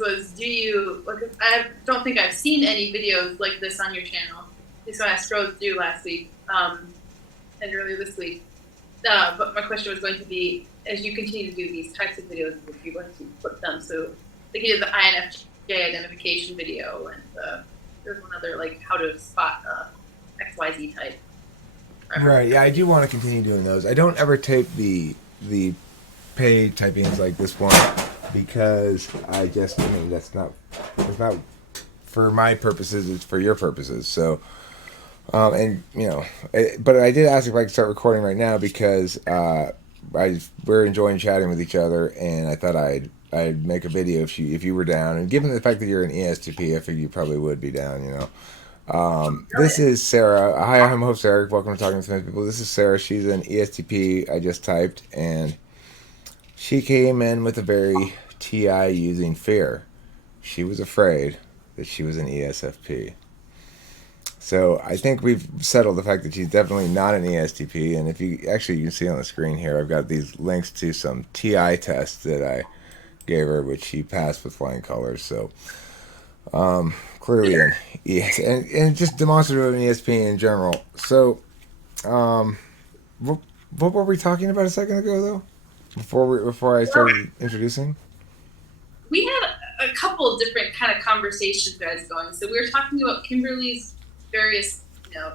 was, I don't think I've seen any videos like this on your channel. So I scrolled through last week and earlier this week. But my question was going to be, as you continue to do these types of videos, if you're going to put them, so they did the INFJ identification video, and there's one other, like how to spot XYZ type. Right, yeah, I do want to continue doing those. I don't ever tape the paid typings like this one because that's not for my purposes, it's for your purposes. So and but I did ask if I could start recording right now because we're enjoying chatting with each other, and I thought I'd make a video if you were down, and given the fact that you're an ESTP, I figured you probably would be down. This is Sarah. Hi, I'm host Eric. Welcome to Talking to Smith People. This is Sarah. She's an ESTP. I just typed, and she came in with a very TI using fear. She was afraid that she was an ESFP. So I think we've settled the fact that she's definitely not an ESTP. And if you can see on the screen here, I've got these links to some TI tests that I gave her, which she passed with flying colors. So clearly an ES, and just demonstrative of an ESP in general. So what were we talking about a second ago, though? Before I started introducing? We had a couple of different kind of conversation threads going. So we were talking about Kimberly's various,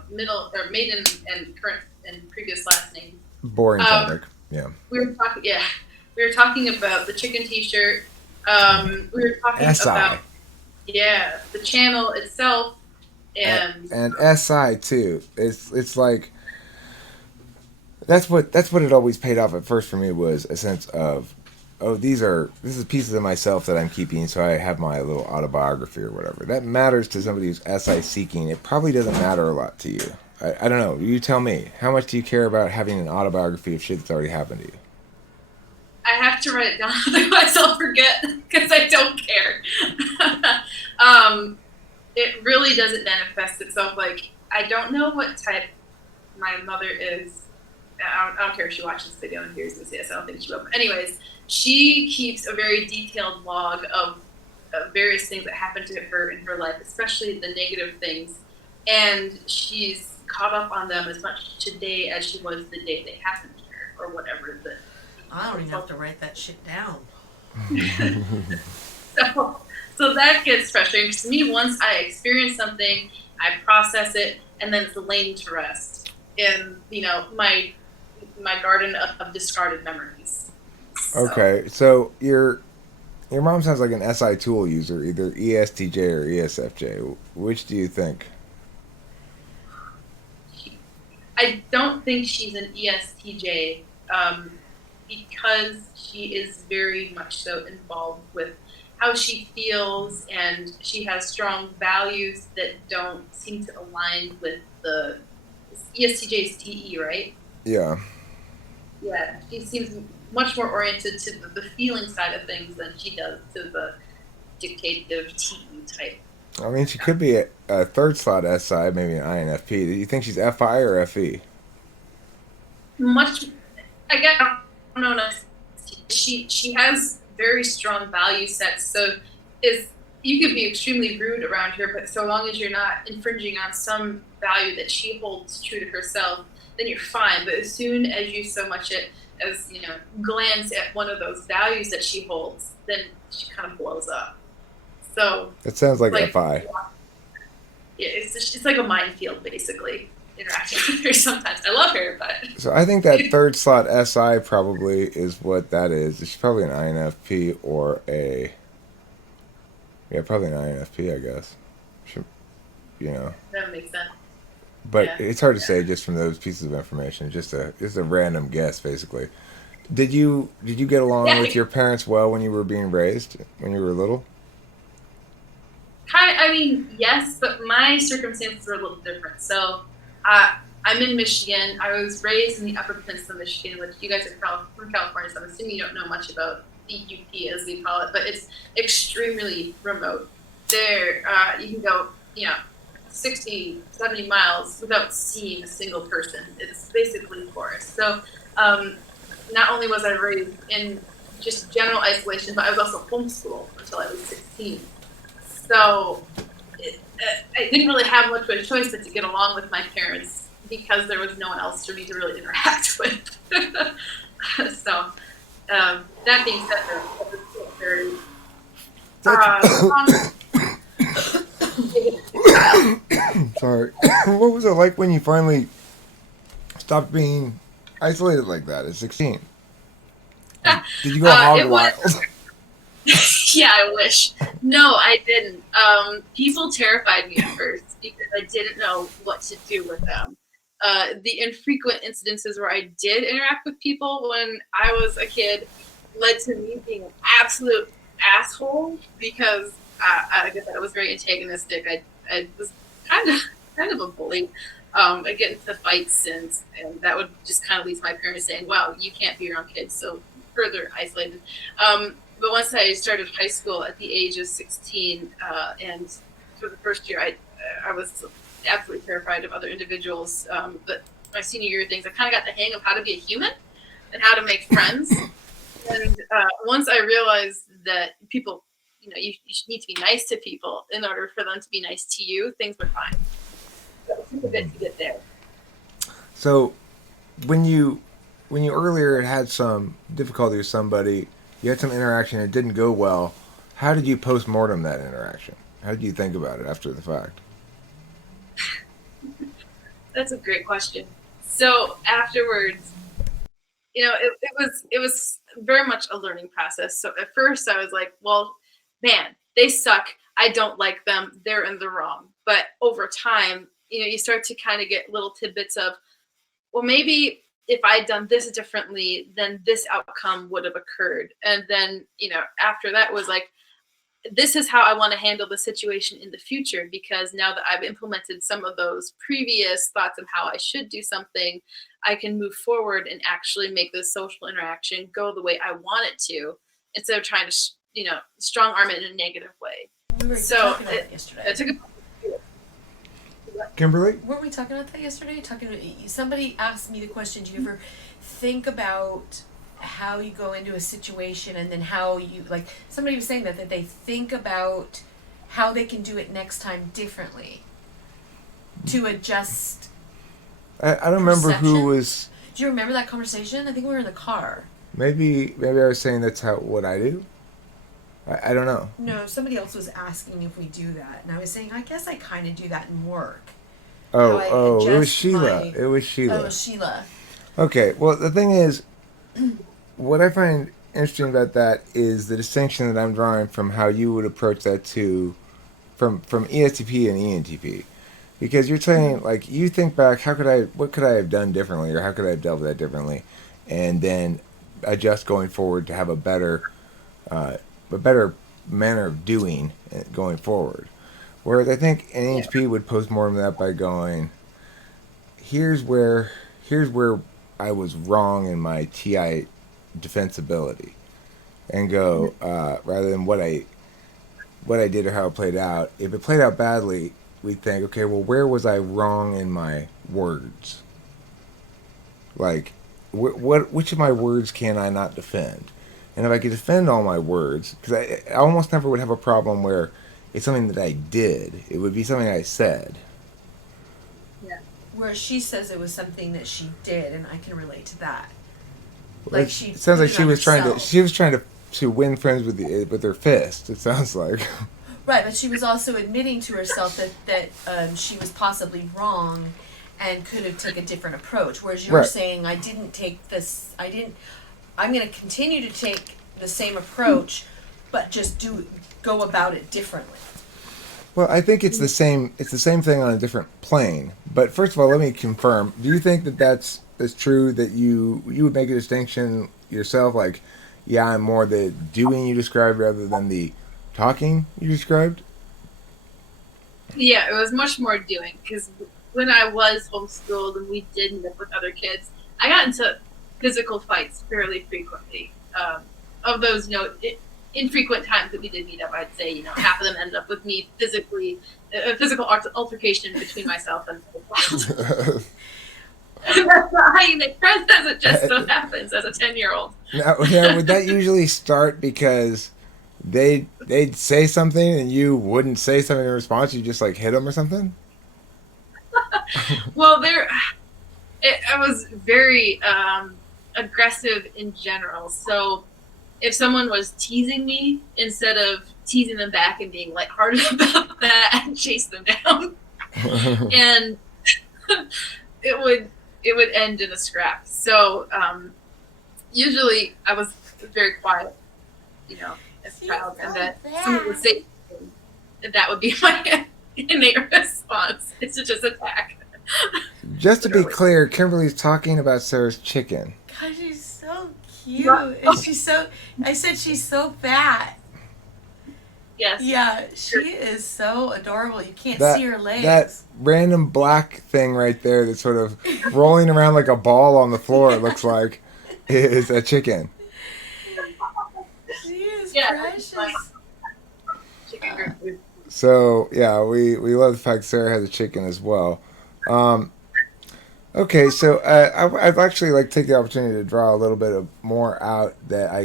middle or maiden and current and previous last names. Boring topic. Yeah. We were talking about the chicken T-shirt. We were talking SI. about the channel itself, and SI too. It's like that's what it always paid off at first for me, was a sense of, this is pieces of myself that I'm keeping, so I have my little autobiography or whatever. That matters to somebody who's SI seeking. It probably doesn't matter a lot to you. I don't know. You tell me. How much do you care about having an autobiography of shit that's already happened to you? I have to write it down, otherwise I'll forget, because I don't care. It really doesn't manifest itself. Like, I don't know what type my mother is. I don't care if she watches this video and hears this. Yes, I don't think she will. But anyways, she keeps a very detailed log of various things that happened to her in her life, especially the negative things. And she's caught up on them as much today as she was the day they happened to her, or whatever. I don't even have to write that shit down. So that gets frustrating, because to me, once I experience something, I process it, and then it's laying to rest in my garden of discarded memories. Okay, so your mom sounds like an SI tool user, either ESTJ or ESFJ. Which do you think? I don't think she's an ESTJ, because she is very much so involved with how she feels, and she has strong values that don't seem to align with the ESTJ's TE, right? Yeah. Yeah, she seems much more oriented to the feeling side of things than she does to the dictative TE type. I mean, she could be a third slot SI, maybe an INFP. Do you think she's FI or FE? I guess, I don't know. She has very strong value sets, so you could be extremely rude around her, but so long as you're not infringing on some value that she holds true to herself, then you're fine. But as soon as you so much as glance at one of those values that she holds, then she kind of blows up. So that sounds like FI. Yeah, it's like a minefield, basically, interacting with her sometimes. I love her, but... So I think that third slot SI probably is what that is. She's probably an INFP or a... Yeah, probably an INFP, I guess. That makes sense. But it's hard to say just from those pieces of information. Just a random guess, basically. Did you get along with your parents well when you were being raised, when you were little? Yes, but my circumstances were a little different. So, I'm in Michigan. I was raised in the Upper Peninsula of Michigan, which you guys are from California, so I'm assuming you don't know much about the UP, as we call it, but it's extremely remote. There, you can go, 60, 70 miles without seeing a single person. It's basically forest. So, not only was I raised in just general isolation, but I was also homeschooled until I was 16. So I didn't really have much of a choice but to get along with my parents because there was no one else for me to really interact with. So that being said, that was still very Sorry. What was it like when you finally stopped being isolated like that at 16? Did you go hog wild? Yeah, I wish. No, I didn't. People terrified me at first because I didn't know what to do with them. The infrequent incidences where I did interact with people when I was a kid led to me being an absolute asshole because I guess I was very antagonistic. I was kind of a bully. I'd get into fights, and that would just kind of lead to my parents saying, "Wow, you can't be around kids," so further isolated. But once I started high school at the age of 16, and for the first year, I was absolutely terrified of other individuals. But my senior year things, I kind of got the hang of how to be a human and how to make friends. And once I realized that people, you need to be nice to people in order for them to be nice to you, things were fine. So it took a bit to get there. So, when you earlier had some difficulty with somebody, you had some interaction, it didn't go well. How did you post-mortem that interaction? How did you think about it after the fact? That's a great question. So afterwards, it was very much a learning process. So at first I was like, well, man, they suck. I don't like them. They're in the wrong. But over time, you start to kind of get little tidbits of, well, maybe if I'd done this differently, then this outcome would have occurred. And then, after that was like, this is how I want to handle the situation in the future, because now that I've implemented some of those previous thoughts of how I should do something, I can move forward and actually make this social interaction go the way I want it to, instead of trying to, strong arm it in a negative way. We were talking about that yesterday. It took a Kimberly? Weren't we talking about that yesterday? Somebody asked me the question, do you ever think about how you go into a situation and then how you, like, somebody was saying that they think about how they can do it next time differently to adjust. I don't remember who was. Do you remember that conversation? I think we were in the car. Maybe I was saying that's what I do. I don't know. No, somebody else was asking if we do that, and I was saying I guess I kind of do that in work. Oh, it was Sheila. It was Sheila. Oh, it was Sheila. Okay, well, the thing is, what I find interesting about that is the distinction that I'm drawing from how you would approach that from ESTP and ENTP. Because you're saying, like, you think back, what could I have done differently, or how could I have dealt with that differently, and then adjust going forward to have a better manner of doing it going forward. Whereas I think an ENTP would postmortem that by going, here's where I was wrong in my TI defensibility, and go rather than what I did or how it played out. If it played out badly, we'd think, okay, well, where was I wrong in my words? Like, which of my words can I not defend? And if I could defend all my words, because I almost never would have a problem where it's something that I did. It would be something I said. Yeah. Where she says it was something that she did, and I can relate to that. Like it sounds like she was trying to win friends with her fist. It sounds like. Right, but she was also admitting to herself that she was possibly wrong, and could have taken a different approach. Whereas you're saying, I'm going to continue to take the same approach, but just go about it differently. Well, I think it's the same. It's the same thing on a different plane. But first of all, let me confirm. Do you think that that's true? That you would make a distinction yourself? Like, yeah, I'm more the doing you described rather than the talking you described. Yeah, it was much more doing, because when I was homeschooled and we did live with other kids, I got into physical fights fairly frequently. Of those, infrequent times that we did meet up, I'd say, half of them ended up with me a physical altercation between myself and the child. That's not how you make friends, as it just so happens, as a 10-year-old. Now, would that usually start because they'd say something and you wouldn't say something in response? You just like hit them or something? Well, I was very aggressive in general. So if someone was teasing me, instead of teasing them back and being lighthearted about that, I'd chase them down, and it would end in a scrap. So usually I was very quiet, as a child, and that someone would say something, and that would be my innate response. It's to just attack. Just to be clear, Kimberly's talking about Sarah's chicken. God, she's so cute. And I said she's so fat. Yes. Yeah, she is so adorable. You can't see her legs. That random black thing right there that's sort of rolling around like a ball on the floor, it looks like, is a chicken. She is precious. Chicken group. So, yeah, we love the fact Sarah has a chicken as well. Okay, so I'd actually like to take the opportunity to draw a little bit of more out that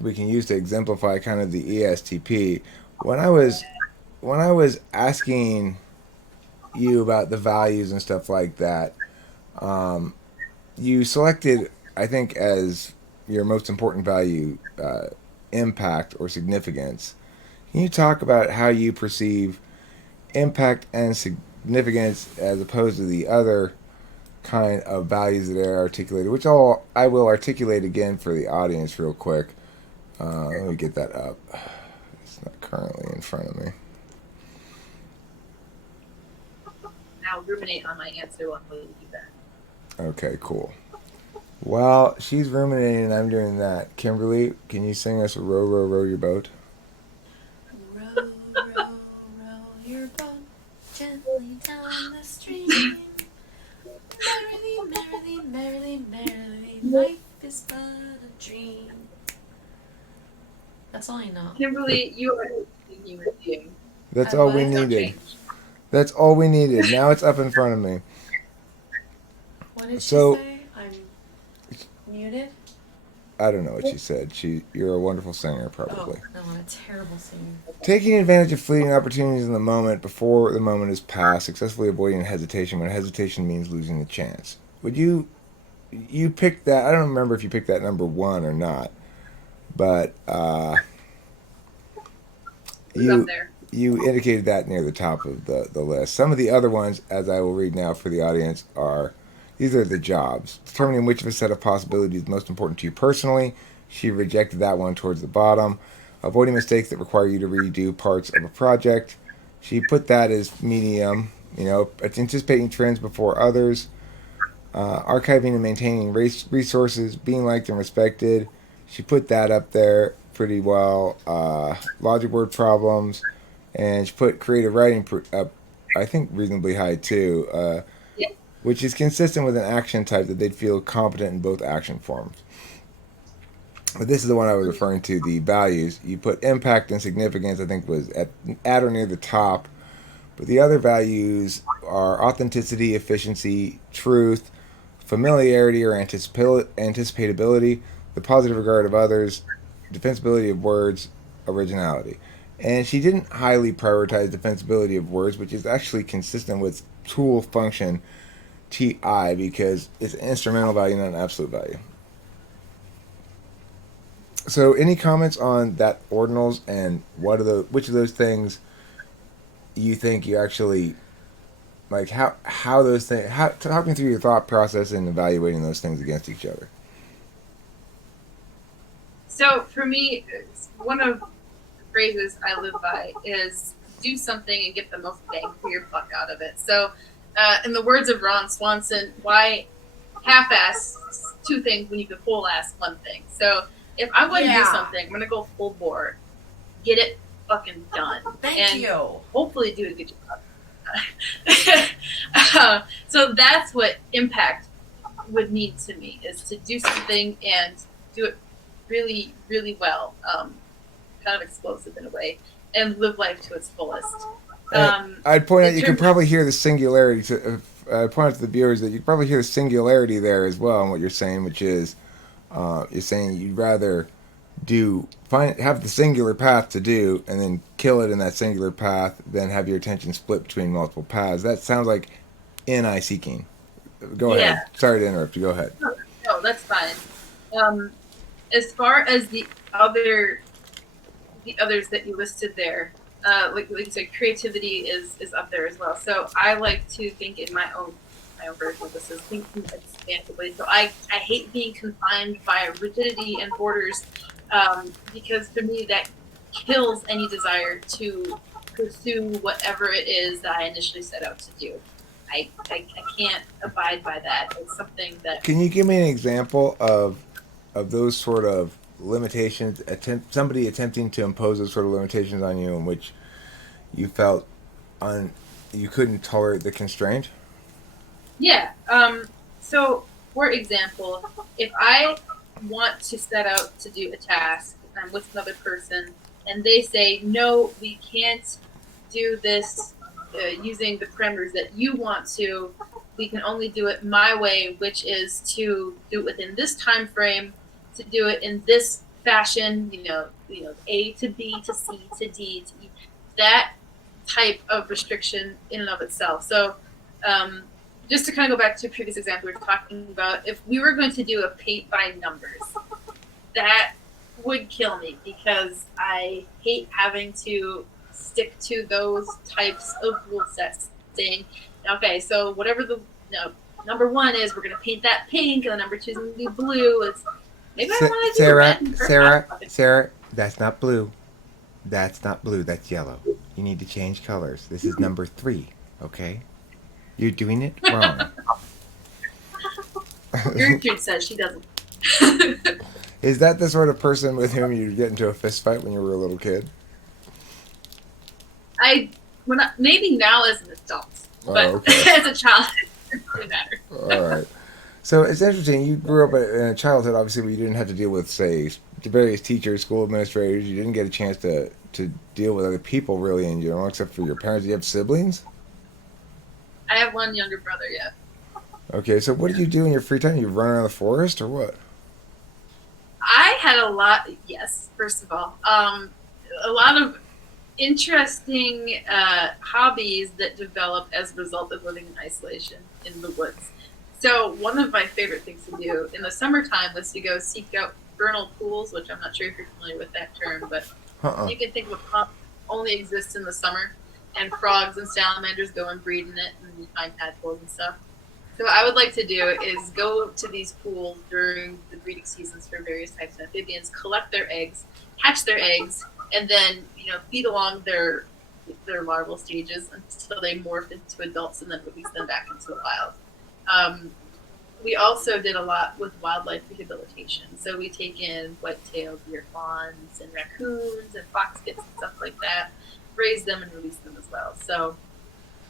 we can use to exemplify kind of the ESTP. When I was asking you about the values and stuff like that, you selected, I think, as your most important value, impact or significance. Can you talk about how you perceive impact and significance as opposed to the other kind of values that are articulated, which I will articulate again for the audience real quick. Let me get that up. It's not currently in front of me. Now ruminate on my answer while we do that. Okay, cool. While she's ruminating and I'm doing that, Kimberly, can you sing us "Row, Row, Row Your Boat"? Row, row, row your boat gently down the stream. Merrily, merrily, merrily, merrily, life is but a dream. That's all I know. Kimberly, you are a human being. That's all we needed. That's all we needed. Now it's up in front of me. What did she say? I'm muted? I don't know what she said. You're a wonderful singer, probably. Oh, no, I'm a terrible singer. Taking advantage of fleeting opportunities in the moment before the moment is past, successfully avoiding hesitation when hesitation means losing the chance. Would you picked that? I don't remember if you picked that number 1 or not, but you indicated that near the top of the list. Some of the other ones, as I will read now for the audience, these are the jobs. Determining which of a set of possibilities is most important to you personally. She rejected that one towards the bottom. Avoiding mistakes that require you to redo parts of a project. She put that as medium. Anticipating trends before others. Archiving and maintaining resources. Being liked and respected. She put that up there pretty well. Logic word problems. And she put creative writing up, I think, reasonably high too. Which is consistent with an action type that they'd feel competent in both action forms. But this is the one I was referring to, the values. You put impact and significance, I think, was at or near the top. But the other values are authenticity, efficiency, truth, familiarity or anticipatability, the positive regard of others, defensibility of words, originality. And she didn't highly prioritize defensibility of words, which is actually consistent with tool function TI, because it's an instrumental value, not an absolute value. So, any comments on that ordinals and which of those things you think you actually like? How those things? Talk me through your thought process in evaluating those things against each other. So, for me, one of the phrases I live by is do something and get the most bang for your buck out of it. So, in the words of Ron Swanson, why half-ass 2 things when you could full-ass 1 thing? So, if I'm going to do something, I'm going to go full bore, get it fucking done. Thank you. Hopefully do a good job. So that's what impact would mean to me, is to do something and do it really, really well, kind of explosive in a way, and live life to its fullest. I'd point out you can probably hear the singularity point out to the viewers that you can probably hear the singularity there as well in what you're saying, which is you're saying you'd rather have the singular path to do and then kill it in that singular path than have your attention split between multiple paths. That sounds like NI seeking. Go ahead. Sorry to interrupt you. Go ahead. No, that's fine. As far as the others that you listed there, like you said, creativity is up there as well. So I like to think in my own version of this is thinking expansively. So I hate being confined by rigidity and borders, because for me that kills any desire to pursue whatever it is that I initially set out to do. I can't abide by that. It's something that. Can you give me an example of those sort of limitations? Somebody attempting to impose those sort of limitations on you, in which you felt you couldn't tolerate the constraint. Yeah. So, for example, if I want to set out to do a task with another person, and they say, "No, we can't do this." Using the parameters that you want to, we can only do it my way, which is to do it within this time frame, to do it in this fashion. A to B to C to D to E. That type of restriction in and of itself. So, just to kind of go back to a previous example we were talking about, if we were going to do a paint by numbers, that would kill me because I hate having to stick to those types of rule sets, saying, okay, so whatever the number one is, we're going to paint that pink, and the number two is going to be blue. Maybe I want to do red. Sarah, that's not blue. That's not blue. That's yellow. You need to change colors. This is number 3, okay? You're doing it wrong. Gertrude says she doesn't. Is that the sort of person with whom you'd get into a fist fight when you were a little kid? Maybe now as an adult, but okay. As a child, it doesn't really matter. All right. So it's interesting. You grew up in a childhood, obviously, where you didn't have to deal with, say, the various teachers, school administrators. You didn't get a chance to deal with other people, really, in general, except for your parents. Do you have siblings? I have one younger brother, yeah. Okay, so what did you do in your free time? You run around the forest, or what? I had a lot, yes, first of all. A lot of interesting hobbies that developed as a result of living in isolation in the woods. So one of my favorite things to do in the summertime was to go seek out vernal pools, which I'm not sure if you're familiar with that term, but you can think of a pond that only exists in the summer, and frogs and salamanders go and breed in it, and you find tadpoles and stuff. So what I would like to do is go to these pools during the breeding seasons for various types of amphibians, collect their eggs, hatch their eggs, and then feed along their larval stages until they morph into adults and then release them back into the wild. We also did a lot with wildlife rehabilitation. So we take in white-tailed deer fawns and raccoons and foxkits and stuff like that, raise them and release them as well. So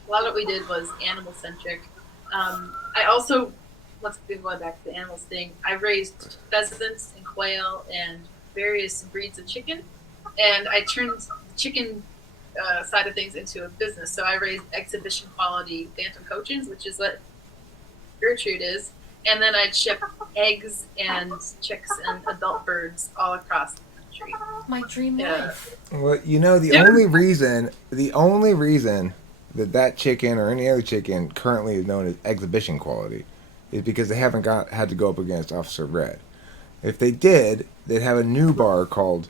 a lot of what we did was animal-centric. I also, once again going back to the animals thing, I raised pheasants and quail and various breeds of chicken, and I turned the chicken side of things into a business. So I raised exhibition quality bantam cochins, which is what Gertrude is, and then I'd ship eggs and chicks and adult birds all across the country. My dream life. Well, the only reason that chicken or any other chicken currently is known as exhibition quality is because they haven't had to go up against Officer Red. If they did, they'd have a new bar called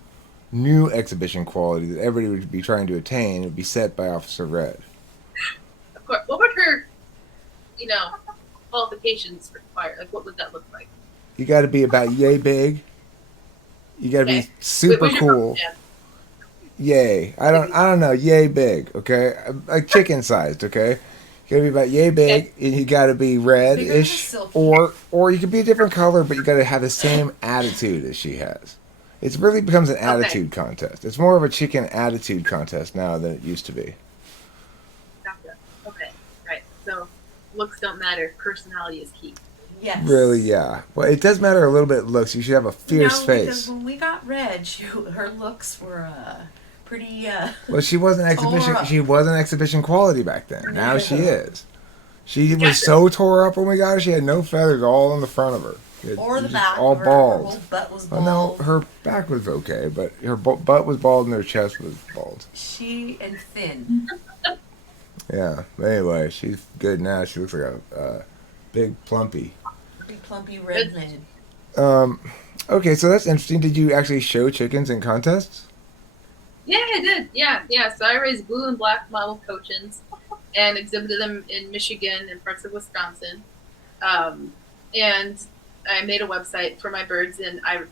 New Exhibition Quality that everybody would be trying to attain. It would be set by Officer Red. Of course. What would her, qualifications require? Like, what would that look like? You got to be about yay big. You got to be super cool. Yay. I don't know. Yay big, okay? Like chicken sized, okay? You gotta be about yay big, and you gotta be red-ish, or you could be a different color, but you gotta have the same attitude as she has. It really becomes an attitude contest. It's more of a chicken attitude contest now than it used to be. Gotcha. Okay. Right. So looks don't matter. Personality is key. Yes. Really, yeah. Well, it does matter a little bit. Looks. You should have a fierce face. Because when we got Red, her looks were pretty. Well, she wasn't exhibition. She wasn't exhibition quality back then. Now she is. She was so tore up when we got her. She had no feathers all on the front of her. Or the just back. all Her bald. whole butt was Oh, bald. no, her back was okay, but her butt was bald and her chest was bald. She and thin. Yeah. But anyway, she's good now. She looks like a big plumpy. Big plumpy redhead. Okay, so that's interesting. Did you actually show chickens in contests? Yeah, I did. Yeah. So I raised blue and black model cochins and exhibited them in Michigan and parts of Wisconsin. And I made a website for my birds, and I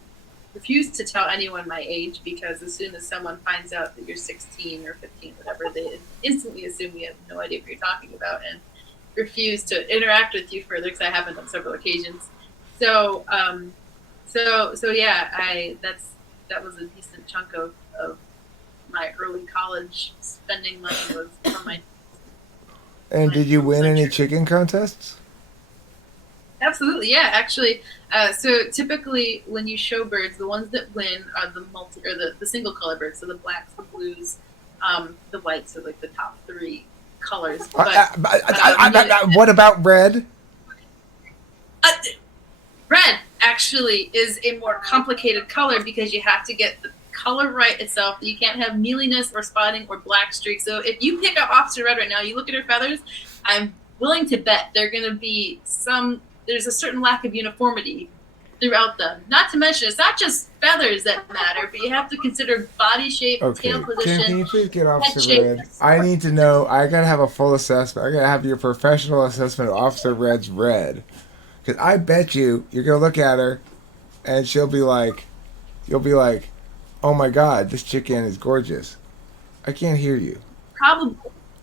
refuse to tell anyone my age because as soon as someone finds out that you're 16 or 15, whatever, they instantly assume we have no idea what you're talking about and refuse to interact with you further because I haven't on several occasions. So yeah, that was a decent chunk of my early college spending money was from my. And did you win any chicken contests? Absolutely, yeah. Actually, so typically when you show birds, the ones that win are the single color birds. So the blacks, the blues, the whites are like the top 3 colors. But, what about red? Red actually is a more complicated color because you have to get the color right itself. You can't have mealiness or spotting or black streaks. So if you pick up Officer Red right now, you look at her feathers, I'm willing to bet they're going to be there's a certain lack of uniformity throughout them. Not to mention, it's not just feathers that matter, but you have to consider body shape, tail position. Can you please get Officer shape. Red? I need to know. I gotta have a full assessment. I gotta have your professional assessment of Officer Red's red. Because I bet you're gonna look at her, and you'll be like, oh my God, this chicken is gorgeous. I can't hear you. Probably.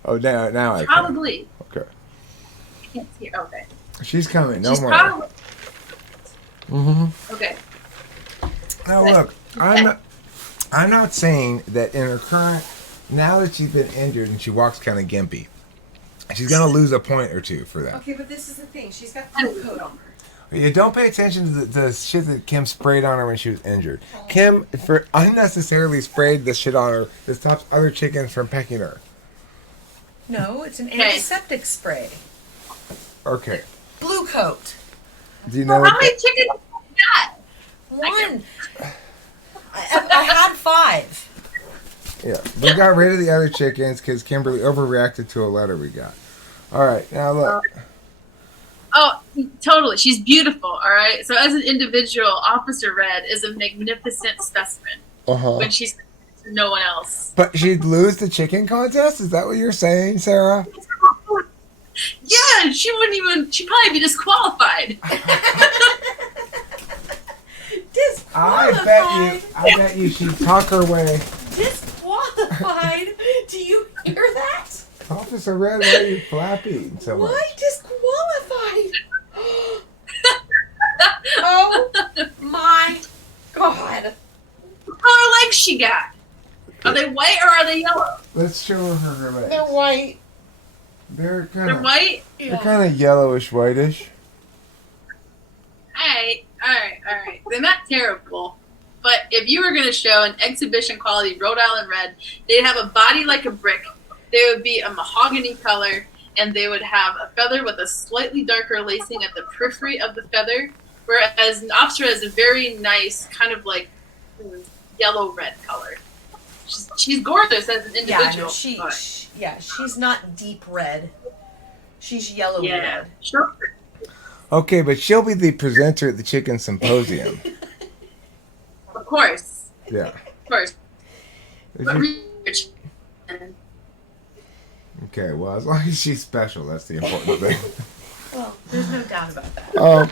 Oh, now I Probably. can. Okay. I can't see her. Okay. She's coming. No She's more. probably. Mm-hmm. Okay. Now look, I'm not saying that in her current, now that she's been injured and she walks kind of gimpy, she's gonna lose a point or two for that. Okay, but this is the thing. She's got blue coat on her. You don't pay attention to the shit that Kim sprayed on her when she was injured. Kim, for unnecessarily sprayed the shit on her that stops other chickens from pecking her. No, it's an antiseptic spray. Okay. Blue coat. Do you know How many chickens have you got? One. I had 5. Yeah, we got rid of the other chickens because Kimberly overreacted to a letter we got. All right, now look. Oh, totally. She's beautiful, all right? So as an individual, Officer Red is a magnificent specimen when she's to no one else. But she'd lose the chicken contest? Is that what you're saying, Sarah? Yeah, she'd probably be disqualified. Disqualified. I bet you she'd talk her way. Disqualified? Do you hear that? Officer Red, why are you flapping so much? Why disqualified? Oh my God. What color legs she got? Are they white or are they yellow? Let's show her legs. They're white. They're kind They're of white? They're kind of yellowish, whitish. Alright. They're not terrible. But if you were going to show an exhibition quality Rhode Island Red, they'd have a body like a brick. They would be a mahogany color, and they would have a feather with a slightly darker lacing at the periphery of the feather, whereas an Officer has a very nice kind of like yellow-red color. She's gorgeous as an individual. She's not deep red. She's yellow red. Sure. Okay, but she'll be the presenter at the Chicken Symposium. Of course. Yeah. Of course. But Okay, well, as long as she's special, that's the important thing. Well, there's no doubt about that.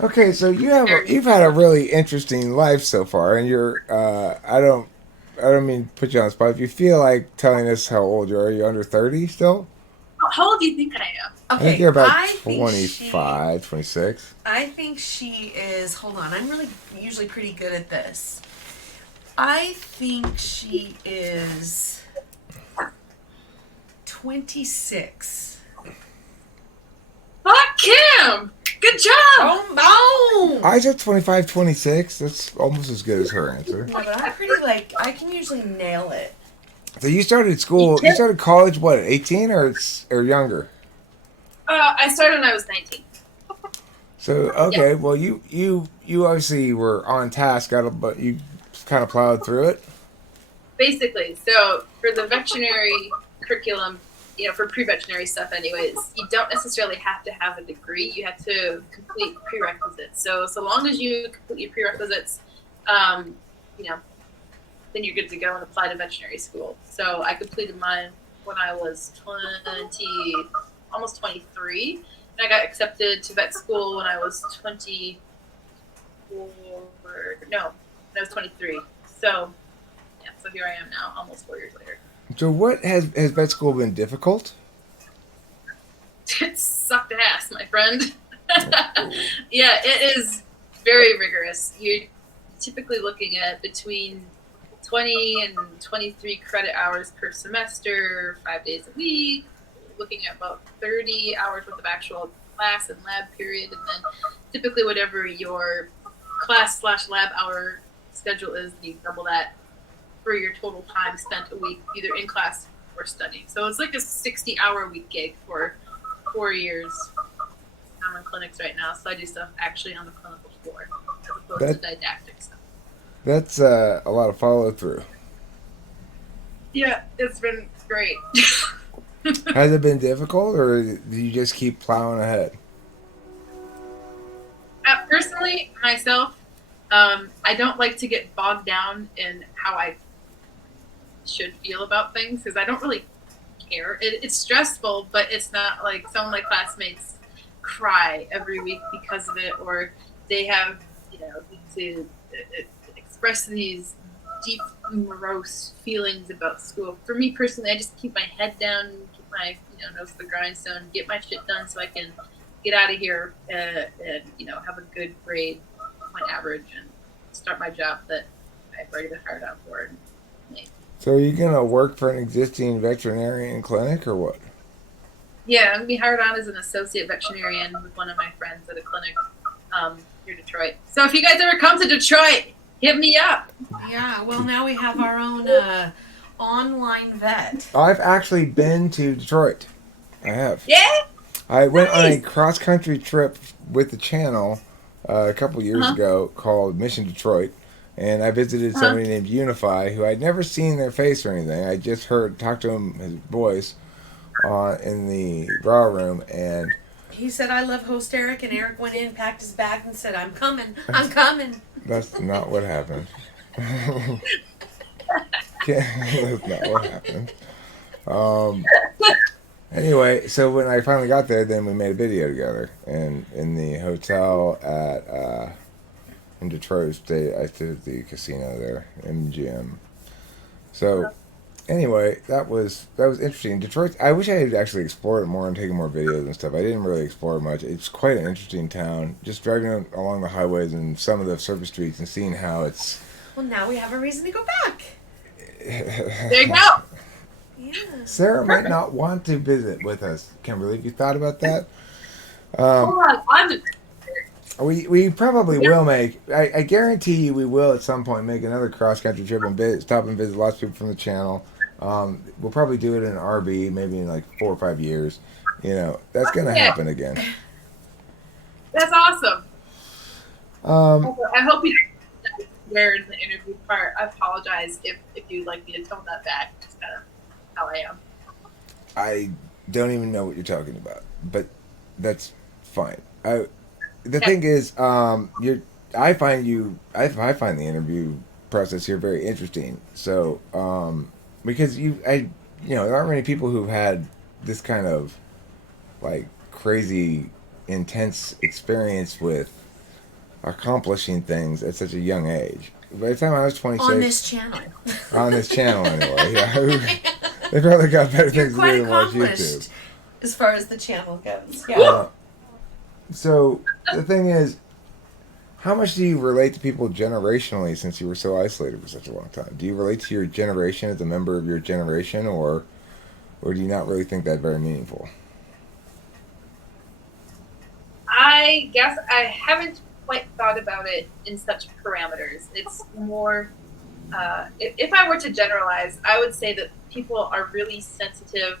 Okay, so you've had a really interesting life so far, and you're I don't mean to put you on the spot. If you feel like telling us how old you are you under 30 still? How old do you think I am? I think you're about 25, 26. I think she is. Hold on, I'm usually pretty good at this. I think she is 26. Fuck Kim! Good job! Oh, I said 25, 26. That's almost as good as her answer. no, but I'm pretty I can usually nail it. So you started school, you started college, what, at 18 or younger? I started when I was 19. So okay, well you obviously were on task, but you kind of plowed through it. Basically, so for the veterinary curriculum, for pre-veterinary stuff anyways, you don't necessarily have to have a degree. You have to complete prerequisites. So long as you complete your prerequisites, you know, then you're good to go and apply to veterinary school. So I completed mine when I was 20, almost 23, and I got accepted to vet school when I was 24. No, when I was 23. So yeah, so here I am now, almost 4 years later. So what has vet school been difficult? It sucked ass, my friend. Yeah, it is very rigorous. You're typically looking at between 20 and 23 credit hours per semester, 5 days a week, looking at about 30 hours worth of actual class and lab period, and then typically whatever your class/lab hour schedule is, you double that for your total time spent a week, either in class or studying. So it's like a 60-hour-a-week gig for 4 years. I'm in clinics right now, so I do stuff actually on the clinical floor as opposed to didactic stuff. That's a lot of follow through. Yeah, it's been great. Has it been difficult, or do you just keep plowing ahead? Personally, myself, I don't like to get bogged down in how I should feel about things because I don't really care. It's stressful, but it's not like some of my classmates cry every week because of it, or they have, need to express these deep, morose feelings about school. For me personally, I just keep my head down, keep my nose to the grindstone, get my shit done so I can get out of here and have a good grade point average and start my job that I've already been hired out for. So are you gonna work for an existing veterinarian clinic or what? Yeah, I'm gonna be hired on as an associate veterinarian with one of my friends at a clinic near Detroit. So if you guys ever come to Detroit, hit me up. Yeah, well, now we have our own online vet. I've actually been to Detroit. I have. Yeah. I went on a cross country trip with the channel a couple years ago called Mission Detroit, and I visited somebody named Unify, who I'd never seen their face or anything. I just talked to him, his voice, in the raw room, and he said, "I love host Eric," and Eric went in, packed his bag, and said, "I'm coming, I'm coming." That's not what happened. That's not what happened. Anyway, so when I finally got there, then we made a video together, and in the hotel in Detroit, I stayed at the casino there, MGM. So anyway, that was interesting. Detroit, I wish I had actually explored it more and taken more videos and stuff. I didn't really explore much. It's quite an interesting town. Just driving along the highways and some of the surface streets and seeing how it's. Well, now we have a reason to go back. There you go. Yeah. Sarah might not want to visit with us, Kimberly. Have you thought about that? Hold on, we probably will make. I guarantee you, we will at some point make another cross country trip and stop and visit lots of people from the channel. We'll probably do it in an RV, maybe in like 4 or 5 years. That's gonna happen again. That's awesome. I hope you where in the interview part. I apologize if you'd like me to tone that back. It's kind of how I am. I don't even know what you're talking about, but that's fine. The thing is, I find the interview process here very interesting. So, because there aren't many people who've had this kind of like crazy, intense experience with accomplishing things at such a young age. By the time I was 26, on this channel anyway, yeah, they probably got better things to do than watch YouTube. As far as the channel goes, yeah. So the thing is, how much do you relate to people generationally since you were so isolated for such a long time? Do you relate to your generation as a member of your generation, or do you not really think that very meaningful? I guess I haven't quite thought about it in such parameters. It's more, if I were to generalize, I would say that people are really sensitive,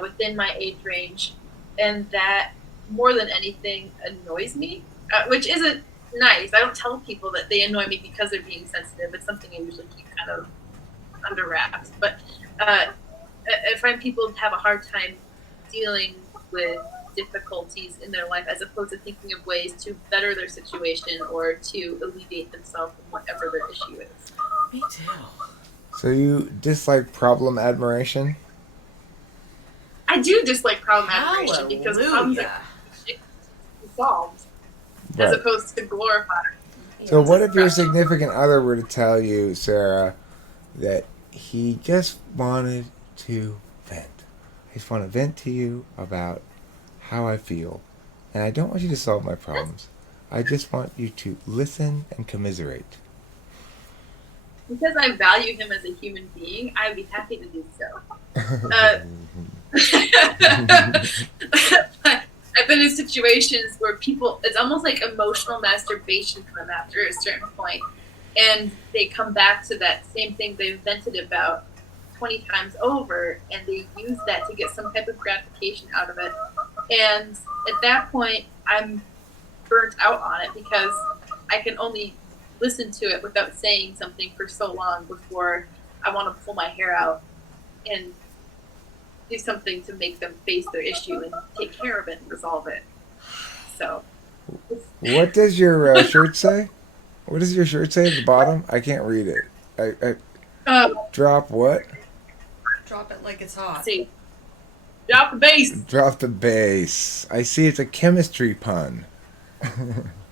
within my age range and that more than anything annoys me, which isn't nice. I don't tell people that they annoy me because they're being sensitive. It's something I usually keep kind of under wraps. But I find people have a hard time dealing with difficulties in their life as opposed to thinking of ways to better their situation or to alleviate themselves from whatever their issue is. Me too. So you dislike problem admiration? I do dislike problem admiration because problems are solved as Right. opposed to glorified. So what if your significant other were to tell you, Sarah, that he just wanted to vent? I just want to vent to you about how I feel. And I don't want you to solve my problems. I just want you to listen and commiserate. Because I value him as a human being, I'd be happy to do so. I've been in situations where people, it's almost like emotional masturbation for them after a certain point, and they come back to that same thing they've vented about 20 times over, and they use that to get some type of gratification out of it. And at that point, I'm burnt out on it because I can only listen to it without saying something for so long before I want to pull my hair out and do something to make them face their issue and take care of it and resolve it. So, What does your shirt say? What does your shirt say at the bottom? I can't read it. Drop what? Drop it like it's hot. let's see. Drop the bass. Drop the bass. I see it's a chemistry pun.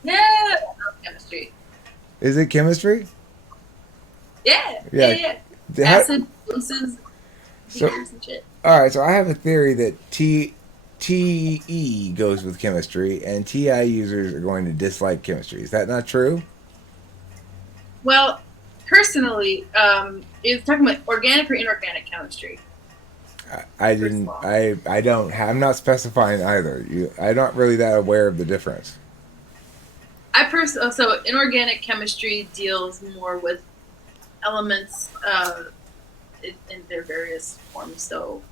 Yeah. Chemistry. Is it chemistry? Yeah. Yeah. Acid, bases, So- beers and shit. All right, so I have a theory that TE goes with chemistry, and TI users are going to dislike chemistry. Is that not true? Well, personally, is talking about organic or inorganic chemistry. I didn't. I don't. I'm not specifying either. I'm not really that aware of the difference. So inorganic chemistry deals more with elements in their various forms. So,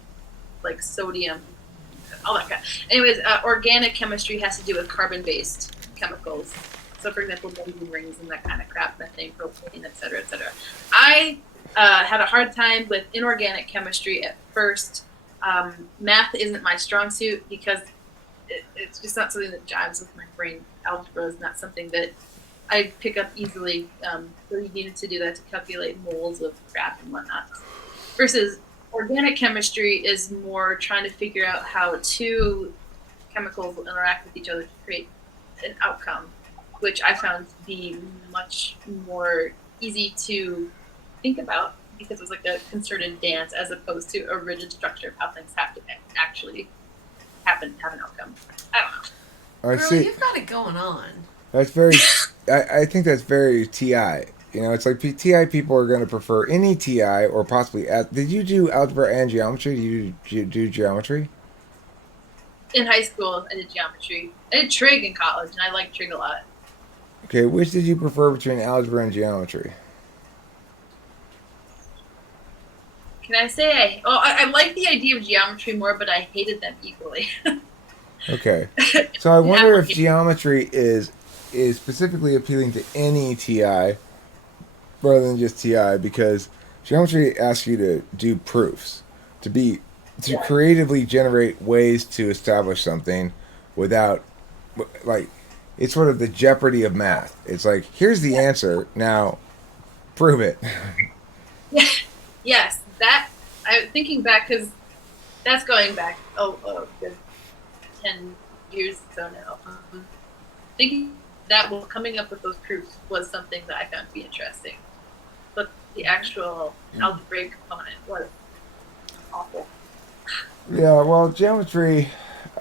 like sodium, all that kind. Anyways, organic chemistry has to do with carbon-based chemicals. So, for example, benzene rings and that kind of crap, methane, propane, et cetera, et cetera. I had a hard time with inorganic chemistry at first. Math isn't my strong suit because it's just not something that jives with my brain. Algebra is not something that I pick up easily. So you needed to do that to calculate moles of crap and whatnot. Versus organic chemistry is more trying to figure out how two chemicals will interact with each other to create an outcome, which I found to be much more easy to think about because it was like a concerted dance as opposed to a rigid structure of how things have to actually happen, have an outcome. I don't know. I Girl, see. you've got it going on. That's very. I think that's very TI. You know, it's like TI people are going to prefer any TI or possibly. Did you do algebra and geometry? Did you do geometry? In high school, I did geometry. I did trig in college, and I liked trig a lot. Okay, which did you prefer between algebra and geometry? Can I say I like the idea of geometry more, but I hated them equally. Okay, so I wonder if geometry is specifically appealing to any TI rather than just TI, because geometry asks you to do proofs, to creatively generate ways to establish something without, like, it's sort of the jeopardy of math. It's like, here's the answer, now prove it. Yes, that I'm thinking back because that's going back good 10 years ago now. Thinking that coming up with those proofs was something that I found to be interesting, but the actual algebraic component was awful. Yeah, well, geometry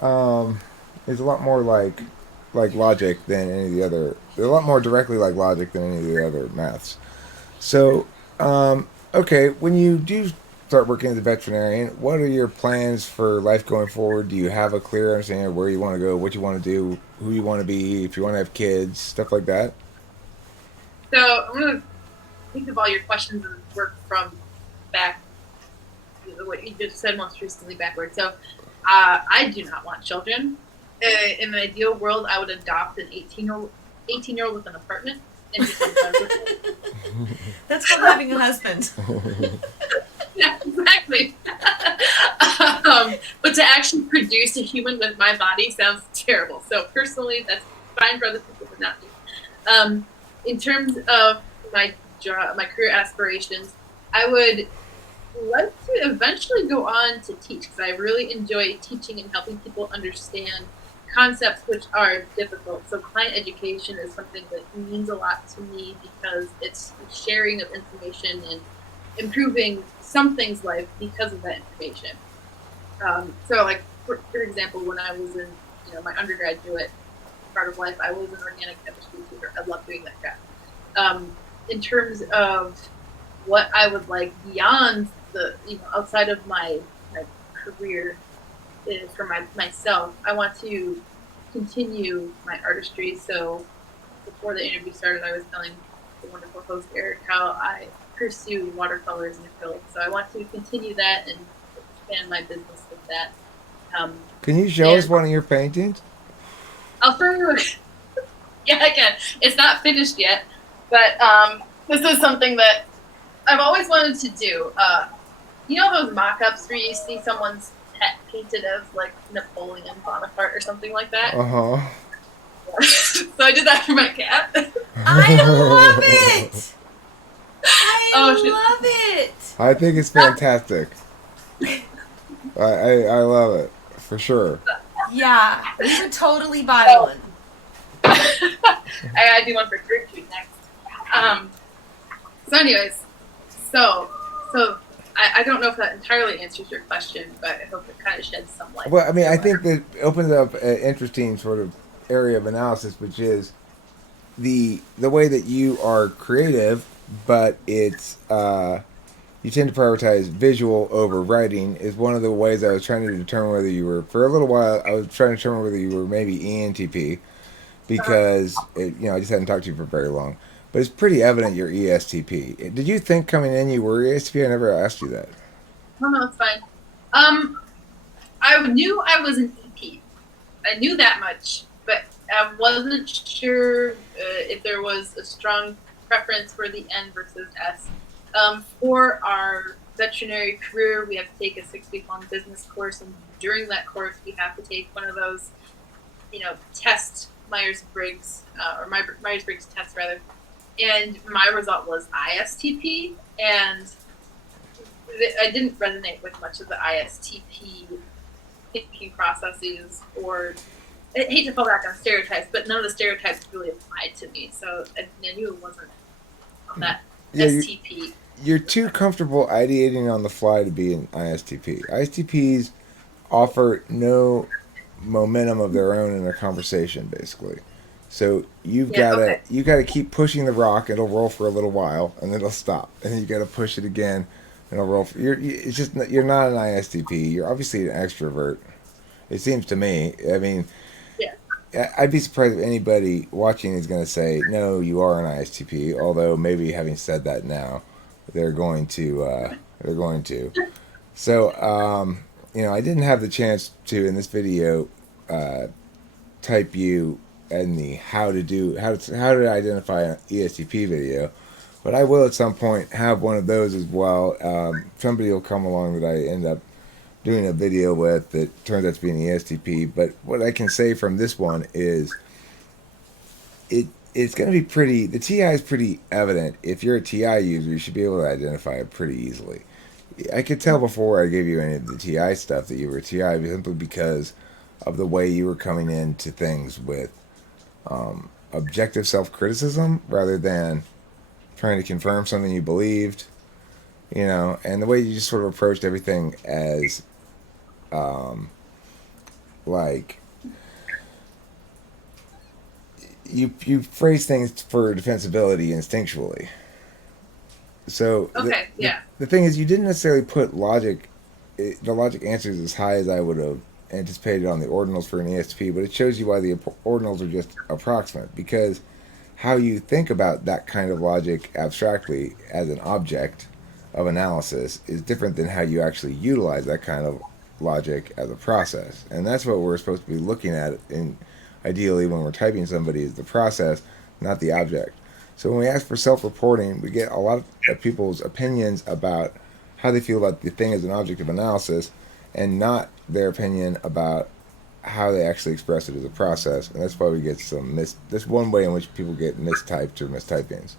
is a lot more like logic than any of the other. A lot more directly like logic than any of the other maths. So, okay, when you do start working as a veterinarian, what are your plans for life going forward? Do you have a clear understanding of where you want to go, what you want to do, who you want to be, if you want to have kids, stuff like that? So I'm going to think of all your questions and work from back, what you just said most recently backward. So I do not want children. In an ideal world, I would adopt an 18-year-old with an apartment and just live with it. That's called having a husband. Yeah, exactly. But to actually produce a human with my body sounds terrible. So personally, that's fine for other people, but not me. In terms of my job, my career aspirations, I would like to eventually go on to teach because I really enjoy teaching and helping people understand concepts which are difficult. So client education is something that means a lot to me because it's sharing of information and improving something's life because of that information. So like for example, when I was in my undergraduate part of life, I was an organic chemistry tutor. I love doing that crap. In terms of what I would like beyond the outside of my career for myself, I want to continue my artistry. So before the interview started, I was telling the wonderful host Eric how I pursue watercolors and acrylics. So I want to continue that and expand my business with that. Can you show us one of your paintings? I'll show you. Yeah, I can. It's not finished yet, but this is something that I've always wanted to do. You know those mock-ups where you see someone's pet painted as like Napoleon Bonaparte or something like that? Uh-huh. So I did that for my cat. I love it! I shit. love it! I think it's fantastic. I love it, for sure. Yeah, we would totally buy one. I gotta do one for Gertrude next. So anyways, so I don't know if that entirely answers your question, but I hope it kind of sheds some light. Well, I mean, I think that opens up an interesting sort of area of analysis, which is the way that you are creative, but it's you tend to prioritize visual over writing is one of the ways I was trying to determine whether you were, for a little while, I was trying to determine whether you were maybe ENTP, because I just hadn't talked to you for very long. But it's pretty evident you're ESTP. Did you think coming in you were ESTP? I never asked you that. No, it's fine. I knew I was an EP. I knew that much, but I wasn't sure if there was a strong preference for the N versus S. For our veterinary career, we have to take a 6-week-long business course, and during that course, we have to take one of those, test Myers-Briggs, or Myers-Briggs test rather. And my result was ISTP, and I didn't resonate with much of the ISTP thinking processes, or I hate to fall back on stereotypes, but none of the stereotypes really applied to me. So I knew it wasn't on that STP. You're too comfortable ideating on the fly to be an ISTP. ISTPs offer no momentum of their own in a conversation, basically. So you gotta keep pushing the rock. It'll roll for a little while, and then it'll stop. And then you gotta push it again, and it'll roll. You're not an ISTP. You're obviously an extrovert. It seems to me. I mean, I'd be surprised if anybody watching is going to say no, you are an ISTP. Although maybe having said that now, they're going to. So I didn't have the chance to in this video type you in the how to identify an ESTP video, but I will at some point have one of those as well. Somebody will come along that I end up doing a video with that turns out to be an ESTP. But what I can say from this one is it's going to be pretty. The TI is pretty evident. If you're a TI user, you should be able to identify it pretty easily. I could tell before I gave you any of the TI stuff that you were a TI simply because of the way you were coming into things with objective self-criticism rather than trying to confirm something you believed, and the way you just sort of approached everything as like you phrase things for defensibility instinctually. So the thing is, you didn't necessarily put the logic answers as high as I would have anticipated on the ordinals for an ESTP, but it shows you why the ordinals are just approximate, because how you think about that kind of logic abstractly as an object of analysis is different than how you actually utilize that kind of logic as a process, and that's what we're supposed to be looking at. In ideally, when we're typing somebody, is the process, not the object. So when we ask for self-reporting, we get a lot of people's opinions about how they feel about the thing as an object of analysis, and not their opinion about how they actually express it as a process. And that's why we get some that's one way in which people get mistyped or mistypings.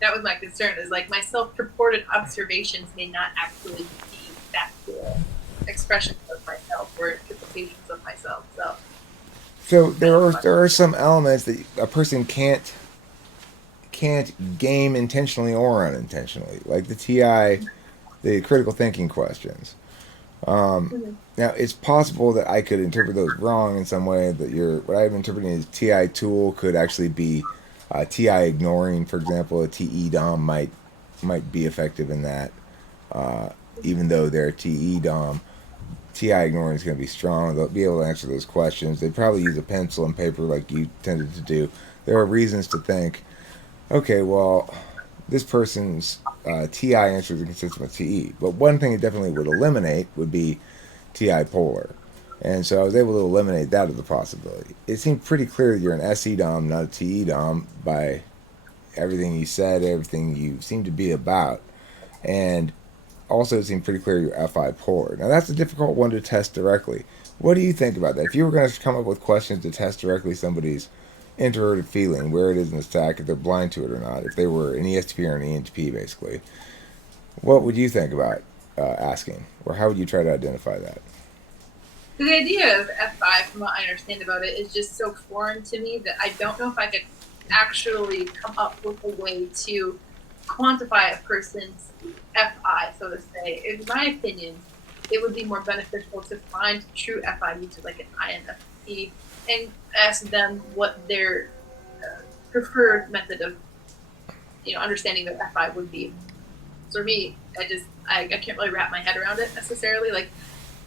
That was my concern, is like my self-reported observations may not actually be factual expressions of myself or interpretations of myself. So there are some elements that a person can't game intentionally or unintentionally, like the TI, the critical thinking questions. Now, it's possible that I could interpret those wrong in some way. That what I'm interpreting as TI tool could actually be TI ignoring, for example. A TE DOM might be effective in that, even though they're TE DOM. TI ignoring is going to be strong. They'll be able to answer those questions. They probably use a pencil and paper like you tended to do. There are reasons to think, okay, well, this person's TI answers are consistent with TE. But one thing it definitely would eliminate would be TI polar. And so I was able to eliminate that as a possibility. It seemed pretty clear that you're an SE DOM, not a TE DOM, by everything you said, everything you seemed to be about. And also it seemed pretty clear you're FI polar. Now that's a difficult one to test directly. What do you think about that? If you were going to come up with questions to test directly somebody's introverted feeling, where it is in the stack, if they're blind to it or not, if they were an ESTP or an ENTP, basically, what would you think about asking, or how would you try to identify that? The idea of F5, from what I understand about it, is just so foreign to me that I don't know if I could actually come up with a way to quantify a person's FI, so to say. In my opinion, it would be more beneficial to find true FI users like an INFP and ask them what their preferred method of, understanding their FI would be. So for me, I can't really wrap my head around it necessarily. Like,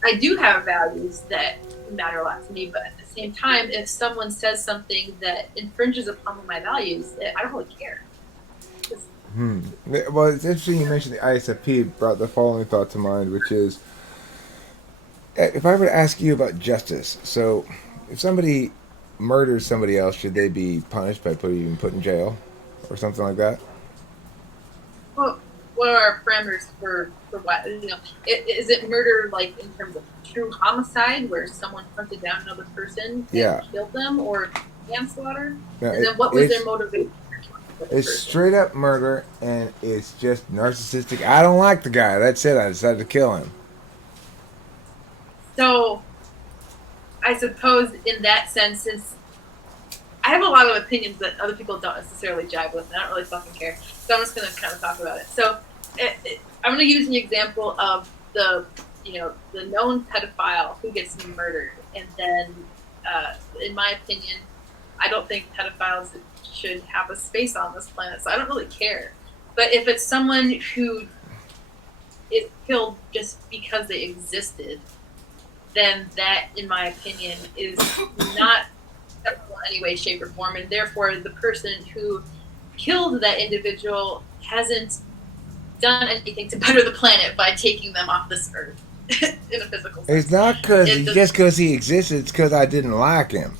I do have values that matter a lot to me, but at the same time, if someone says something that infringes upon one of my values, I don't really care. Well, it's interesting you mentioned the ISFP. Brought the following thought to mind, which is, if I were to ask you about justice, so if somebody murders somebody else, should they be punished by being put in jail or something like that? Well, what are our parameters for what? Is it murder like in terms of true homicide, where someone hunted down another person and killed them, or manslaughter? No, and then what was their motivation? It's straight up murder, and it's just narcissistic. I don't like the guy. That's it. I decided to kill him. So, I suppose in that sense, since I have a lot of opinions that other people don't necessarily jive with, and I don't really fucking care. So I'm just going to kind of talk about it. So I'm going to give you an example of the known pedophile who gets murdered, and then, in my opinion, I don't think pedophiles should have a space on this planet, so I don't really care. But if it's someone who is killed just because they existed, then that, in my opinion, is not acceptable in any way, shape, or form, and therefore the person who killed that individual hasn't done anything to better the planet by taking them off this earth in a physical sense. It's not just because he existed, it's because I didn't like him.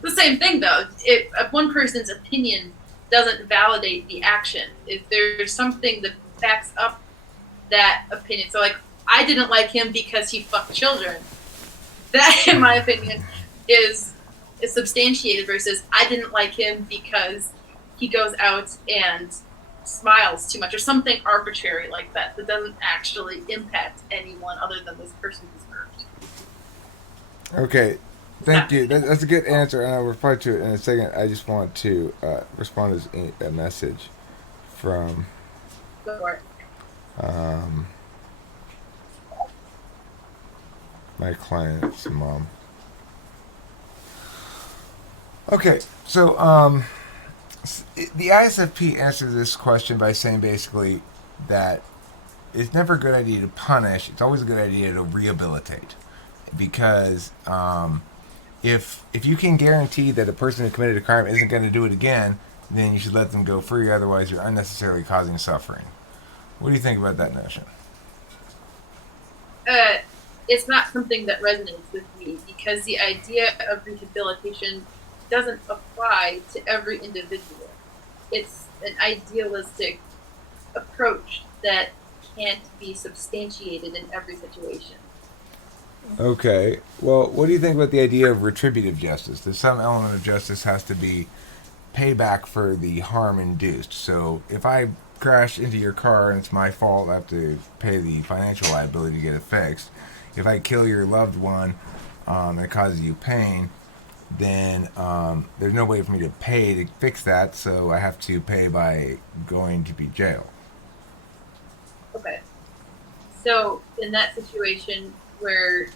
The same thing, though. If one person's opinion doesn't validate the action, if there's something that backs up that opinion, so like, I didn't like him because he fucked children, that, in my opinion, is substantiated, versus I didn't like him because he goes out and smiles too much, or something arbitrary like that doesn't actually impact anyone other than this person who's hurt. Okay. Thank you. That's a good answer, and I'll reply to it in a second. I just want to respond as a message from my client's mom. Okay, so the ISFP answers this question by saying basically that it's never a good idea to punish. It's always a good idea to rehabilitate, because if you can guarantee that a person who committed a crime isn't going to do it again, then you should let them go free. Otherwise, you're unnecessarily causing suffering. What do you think about that notion? it's not something that resonates with me because the idea of rehabilitation doesn't apply to every individual. It's an idealistic approach that can't be substantiated in every situation. Okay. Well, what do you think about the idea of retributive justice? That some element of justice has to be payback for the harm induced. So if I crash into your car and it's my fault, I have to pay the financial liability to get it fixed. If I kill your loved one and it causes you pain, then there's no way for me to pay to fix that, so I have to pay by going to be jail. Okay. So in that situation where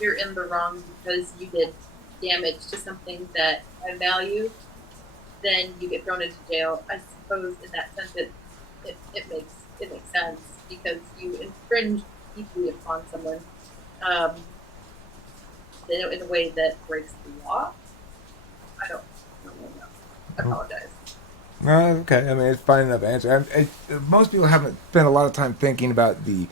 you're in the wrong because you did damage to something that I value, then you get thrown into jail. I suppose in that sense it makes sense because you infringe deeply upon someone in a way that breaks the law. I don't really know. I apologize. Okay, I mean, it's fine enough answer. Most people haven't spent a lot of time thinking about the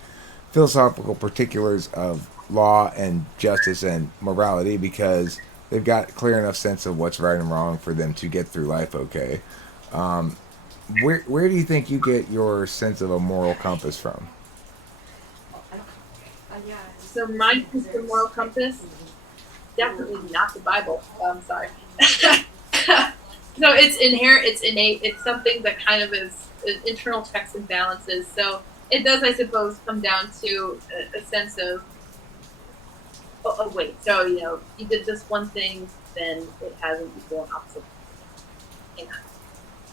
philosophical particulars of law and justice and morality because they've got clear enough sense of what's right and wrong for them to get through life okay. Um, where do you think you get your sense of a moral compass from? So my moral compass, definitely not the Bible. I'm sorry. No, it's inherent, it's innate, it's something that kind of is internal checks and balances. So it does, I suppose, come down to a sense of, oh wait, so, you did this one thing, then it has an equal and opposite. Hang on.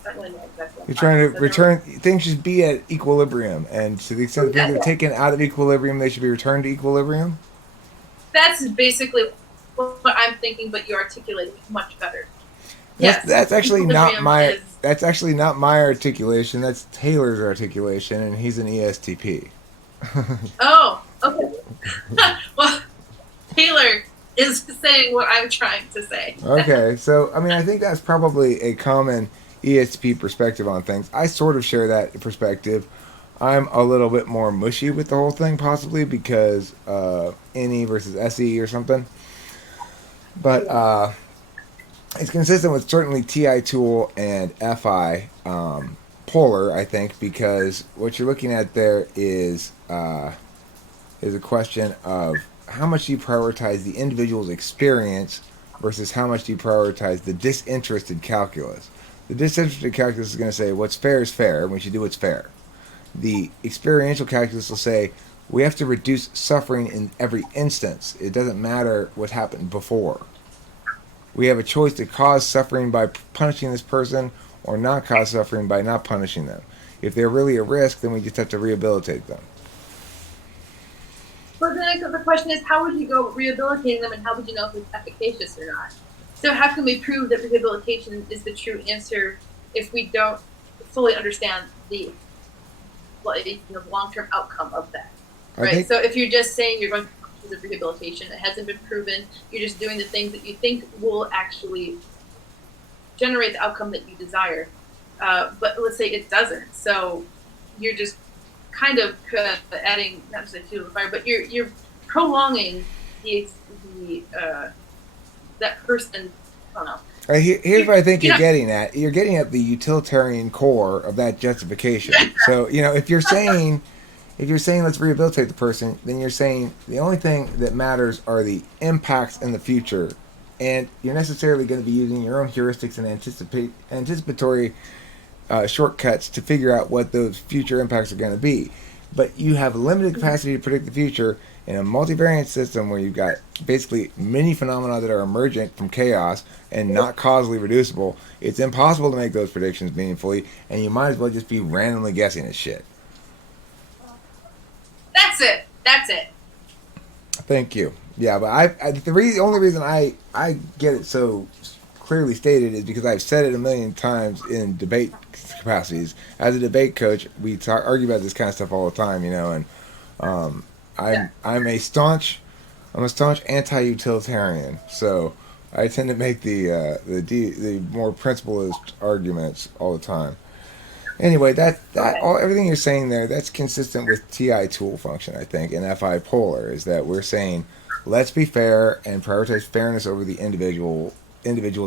I don't really know exactly. You're trying to return things should be at equilibrium, and to the extent that things are taken out of equilibrium, they should be returned to equilibrium. That's basically what I'm thinking, but you articulated it much better. That's actually not my. That's actually not my articulation. That's Taylor's articulation, and he's an ESTP. Oh, okay. Well, Taylor is saying what I'm trying to say. Okay, so I mean, I think that's probably a common ESTP perspective on things. I sort of share that perspective. I'm a little bit more mushy with the whole thing, possibly because NE versus SE or something. But it's consistent with certainly TI tool and FI polar, I think, because what you're looking at there is a question of how much do you prioritize the individual's experience versus how much do you prioritize the disinterested calculus. The disinterested calculus is going to say what's fair is fair, and we should do what's fair. The experiential calculus will say we have to reduce suffering in every instance. It doesn't matter what happened before. We have a choice to cause suffering by punishing this person or not cause suffering by not punishing them. If they're really a risk, then we just have to rehabilitate them. But then the question is, how would you go rehabilitating them and how would you know if it's efficacious or not? So how can we prove that rehabilitation is the true answer if we don't fully understand the long-term outcome of that? Right? So if you're just saying you're going through the rehabilitation, it hasn't been proven, you're just doing the things that you think will actually generate the outcome that you desire. But let's say it doesn't. So you're just kind of adding, not to say fuel to the fire, but you're prolonging that person. I don't know. Here's what I think you're getting at. You're getting at the utilitarian core of that justification. So if you're saying let's rehabilitate the person, then you're saying the only thing that matters are the impacts in the future, and you're necessarily going to be using your own heuristics and anticipatory shortcuts to figure out what those future impacts are going to be. But you have limited capacity to predict the future in a multivariate system where you've got basically many phenomena that are emergent from chaos and not causally reducible. It's impossible to make those predictions meaningfully, and you might as well just be randomly guessing at shit. That's it. Thank you. Yeah, but the only reason I get it so clearly stated is because I've said it a million times in debate capacities. As a debate coach, we argue about this kind of stuff all the time, and I'm a staunch anti-utilitarian. So I tend to make the more principlist arguments all the time. Anyway, that Okay. everything you're saying there, that's consistent with TI tool function, I think, and FI polar is that we're saying let's be fair and prioritize fairness over the individual's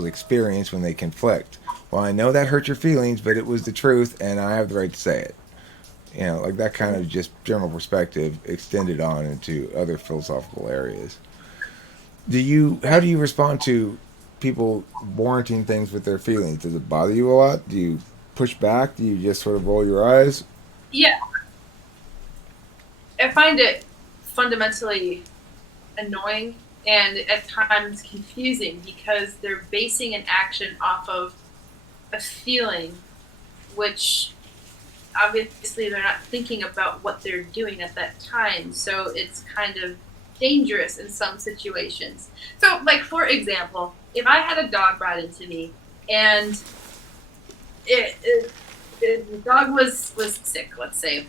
experience when they conflict. Well, I know that hurt your feelings, but it was the truth, and I have the right to say it. You know, like that kind of just general perspective extended on into other philosophical areas. How do you respond to people warranting things with their feelings? Does it bother you a lot? Do you push back? Do you just sort of roll your eyes? Yeah, I find it fundamentally annoying and at times confusing because they're basing an action off of a feeling, which obviously they're not thinking about what they're doing at that time. So it's kind of dangerous in some situations. So, like, for example, if I had a dog brought into me and the dog was sick, let's say,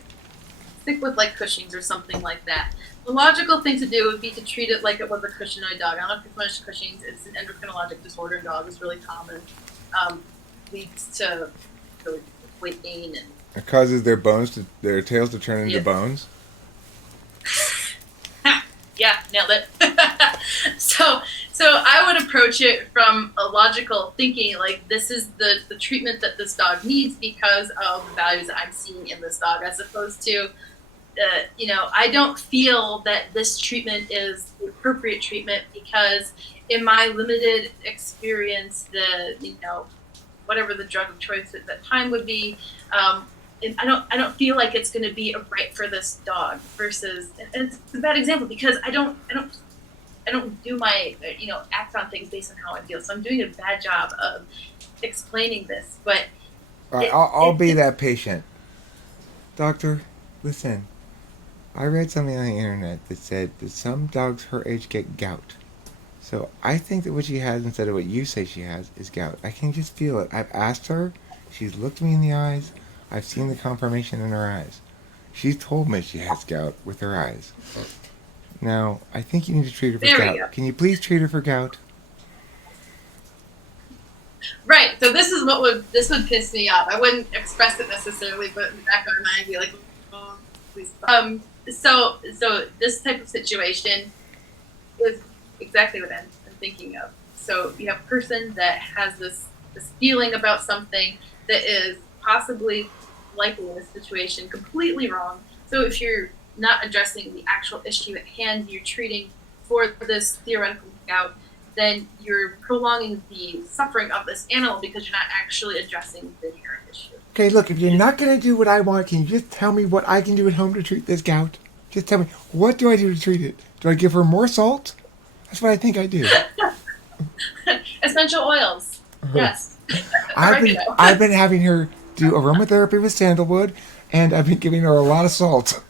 sick with like Cushing's or something like that. The logical thing to do would be to treat it like it was a Cushingoid dog. I don't know if it's much Cushing's. It's an endocrinologic disorder in dogs. It's really common. Leads to weight gain and It causes their tails to turn into bones. yeah, nailed it. So I would approach it from a logical thinking, like this is the treatment that this dog needs because of the values that I'm seeing in this dog, as opposed to, I don't feel that this treatment is the appropriate treatment because in my limited experience, whatever the drug of choice at that time would be, and I don't feel like it's going to be right for this dog versus, and it's a bad example because I don't do my, act on things based on how I feel. So I'm doing a bad job of explaining this, but All right, I'll be that patient. Doctor, listen. I read something on the internet that said that some dogs her age get gout. So I think that what she has instead of what you say she has is gout. I can just feel it. I've asked her. She's looked me in the eyes. I've seen the confirmation in her eyes. She's told me she has gout with her eyes. Now, I think you need to treat her for There we gout. go. Can you please treat her for gout? right. So this would piss me off. I wouldn't express it necessarily, but in the back of my mind, I'd be like, oh, please. So this type of situation is exactly what I'm thinking of. So you have a person that has this feeling about something that is possibly, likely in this situation, completely wrong. So if you're not addressing the actual issue at hand, you're treating for this theoretical gout, then you're prolonging the suffering of this animal because you're not actually addressing the inherent issue. Okay, look, if you're not going to do what I want, can you just tell me what I can do at home to treat this gout? Just tell me, what do I do to treat it? Do I give her more salt? That's what I think I do. Essential oils. Yes. I've been having her do aromatherapy with sandalwood, and I've been giving her a lot of salt.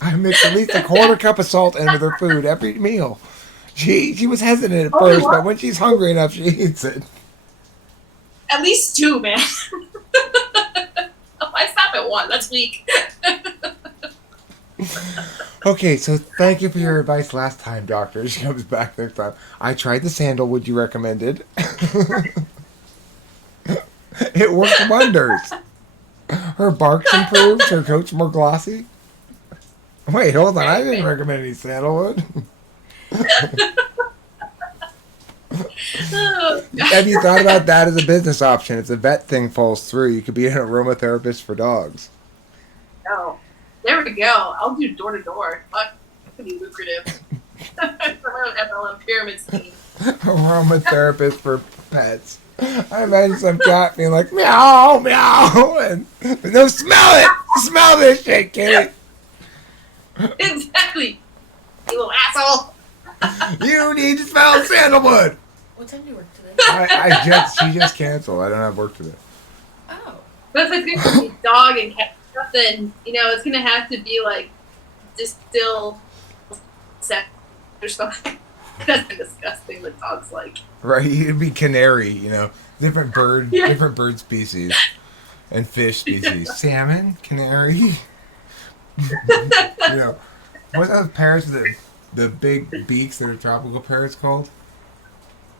I mix at least a quarter cup of salt in with her food every meal. She was hesitant at first, but when she's hungry enough, she eats it. At least 2, man. I stop at 1. That's weak. Okay, so thank you for your advice last time, doctor. She comes back next time. I tried the sandalwood you recommended. It worked wonders. Her bark's improved. Her coat's more glossy. Wait, hold on. I didn't recommend any sandalwood. Have you thought about that as a business option? If the vet thing falls through, you could be an aromatherapist for dogs. Oh, there we go. I'll do door to door. That could be lucrative. MLM pyramid scheme. Aromatherapist for pets. I imagine some cat being like, meow, meow, and no, smell it! Smell this shit, kitty! Exactly. You little asshole. You need to smell sandalwood! What time do you work today? She just canceled. I don't have work today. Oh. But if it's going to be dog and cat stuff, then, it's going to have to be like distilled sex or something. That's disgusting what dogs like. Right, it'd be canary, different bird species and fish species. Salmon, canary. What's those parrots with the big beaks that are tropical parrots called?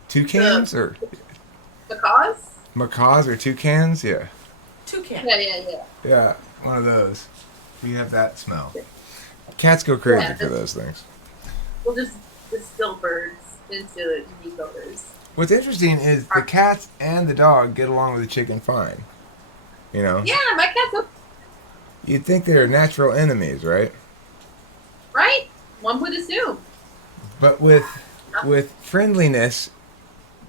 Toucans or Macaws? Macaws or toucans? Yeah. Toucan. Yeah. Yeah, one of those. We have that smell. Cats go crazy Yeah, for those things. We'll just distill birds into unique odors. What's interesting is the cats and the dog get along with the chicken fine. You know? Yeah, my cat's You'd think they're natural enemies, right? right. One would assume. But with friendliness,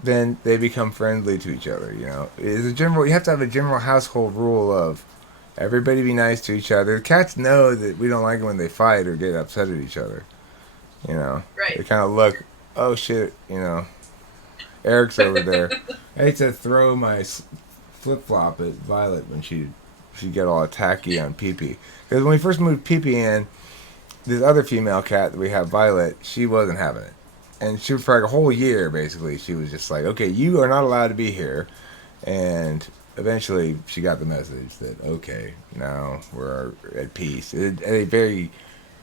then they become friendly to each other. You know, you have to have a general household rule of everybody be nice to each other. Cats know that we don't like it when they fight or get upset at each other. You know, Right. They kind of look, oh shit, you know, Eric's over there. I hate to throw my flip flop at Violet when she'd get all attacky on Pee Pee. Because when we first moved Pee Pee in, this other female cat that we have, Violet, she wasn't having it. And she, for like a whole year, basically, she was just like, okay, you are not allowed to be here. And eventually she got the message that, okay, now we're at peace. At a very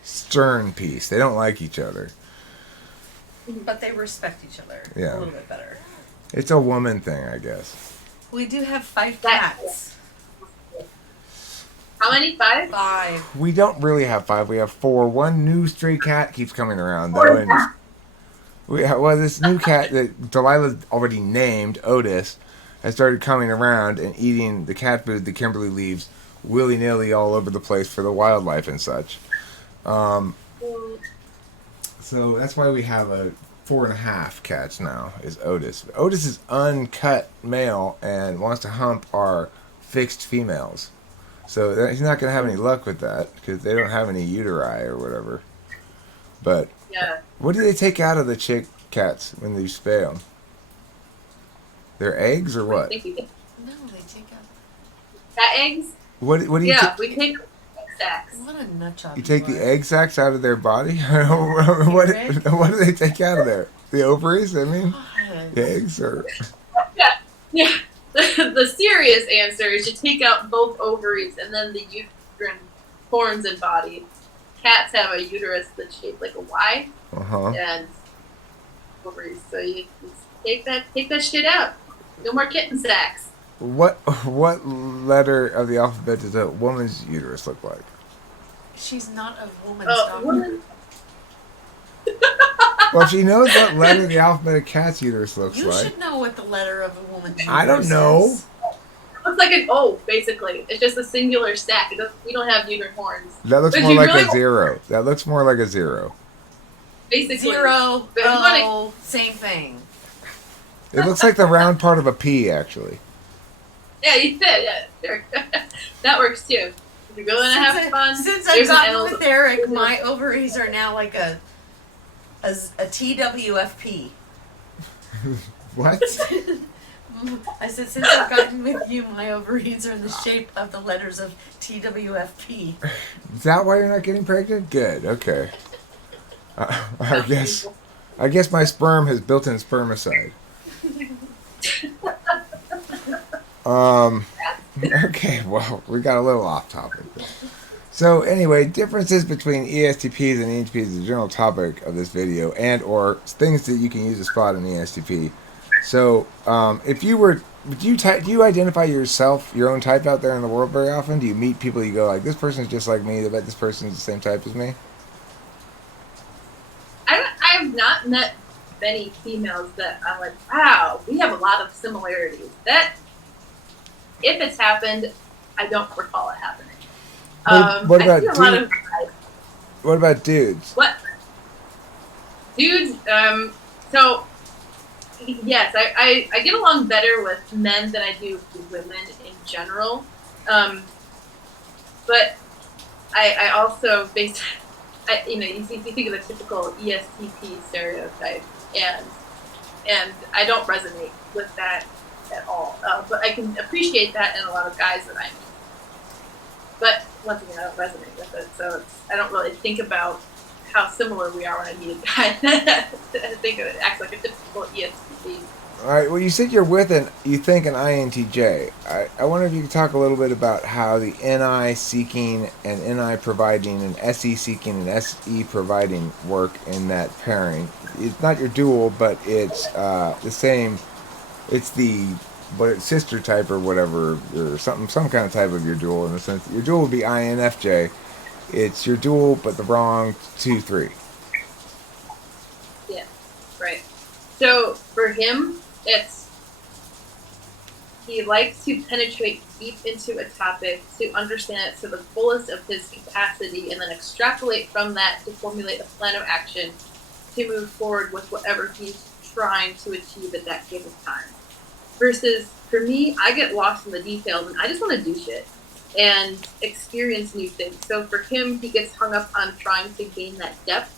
stern peace. They don't like each other. But they respect each other Yeah. a little bit better. It's a woman thing, I guess. We do have 5 cats. How many? 5? 5. We don't really have 5. We have 4. One new stray cat keeps coming around, though. And this new cat that Delilah's already named, Otis, has started coming around and eating the cat food that Kimberly leaves willy-nilly all over the place for the wildlife and such. So that's why we have a 4.5 cats now, is Otis. Otis is uncut male and wants to hump our fixed females. So he's not going to have any luck with that because they don't have any uteri or whatever. But Yeah. what do they take out of the chick cats when they spay them? Their eggs or what? I think we get No, they take out. cat eggs? What do you Yeah, we take sacks. What a nut job. You take the are. egg sacs out of their body? what Egg? do they take out of there? The ovaries? I mean, God. the eggs or Yeah. The serious answer is you take out both ovaries and then the uterine horns and body. Cats have a uterus that's shaped like a Y and ovaries. So you just take that shit out. No more kitten sacks. What letter of the alphabet does a woman's uterus look like? She's not a woman. Woman. Well, she knows what letter the alphabet of cat's uterus looks You like. should know what the letter of a woman's uterus I don't know. is. It looks like an O, basically. It's just a singular sack. We don't have uterine horns. That looks But more you like really- a 0. That looks more like a 0. Basically. 0, But if you wanna- O, same thing. It looks like the round part of a P, actually. Yeah, you did. Yeah, sure. That works too. If you're going to have fun, Since I've there's an gotten L. with Eric, my ovaries are now like a TWFP. What? I said, since I've gotten with you, my ovaries are in the shape of the letters of TWFP. Is that why you're not getting pregnant? Good. Okay. I guess my sperm has built-in spermicide. Okay, well, we got a little off topic. So anyway, differences between ESTPs and ENTPs is the general topic of this video, and or things that you can use to spot an ESTP. So, if you were, do you identify yourself, your own type out there in the world very often? Do you meet people you go like, this person's just like me, I bet this person's the same type as me? I have not met many females that I'm like, wow, we have a lot of similarities. That, if it's happened, I don't recall it happening. What I about see a lot of guys. What about dudes? What? Dudes, so, yes, I get along better with men than I do with women in general. But I also, you think of the typical ESTP stereotype, and I don't resonate with that at all. But I can appreciate that in a lot of guys that I meet. But once again, I don't resonate with it, so I don't really think about how similar we are when I meet a guy. I think it acts like a typical ESTP. All right. Well, you said you're with you think an INTJ. I wonder if you could talk a little bit about how the NI seeking and NI providing and SE seeking and SE providing work in that pairing. It's not your dual, but it's the same. It's the but it's sister type or whatever, or some kind of type of your dual, in the sense that your dual would be INFJ. It's your dual, but the wrong 2-3. Yeah, right. So for him, he likes to penetrate deep into a topic to understand it to the fullest of his capacity and then extrapolate from that to formulate a plan of action to move forward with whatever he's trying to achieve at that given time. Versus for me, I get lost in the details and I just want to do shit and experience new things. So for him, he gets hung up on trying to gain that depth.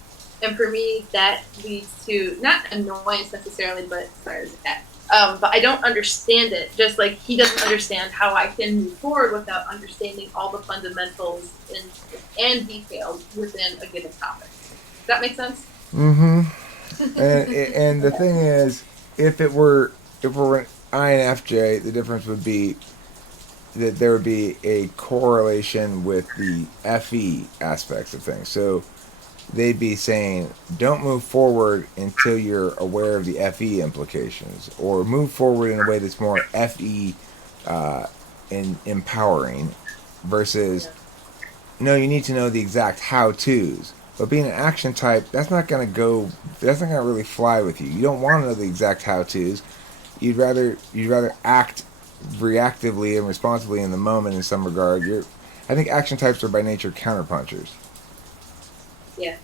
And for me, that leads to not annoyance necessarily, but sorry, there's a cat. But I don't understand it. Just like he doesn't understand how I can move forward without understanding all the fundamentals and details within a given topic. Does that make sense? Mm-hmm. And the thing is, if it were an INFJ, the difference would be that there would be a correlation with the FE aspects of things. So they'd be saying, don't move forward until you're aware of the FE implications, or move forward in a way that's more FE empowering, versus, no, you need to know the exact how-tos. But being an action type, that's not going to really fly with you. You don't want to know the exact how-tos. You'd rather act reactively and responsibly in the moment in some regard. I think action types are by nature counterpunchers. Yeah,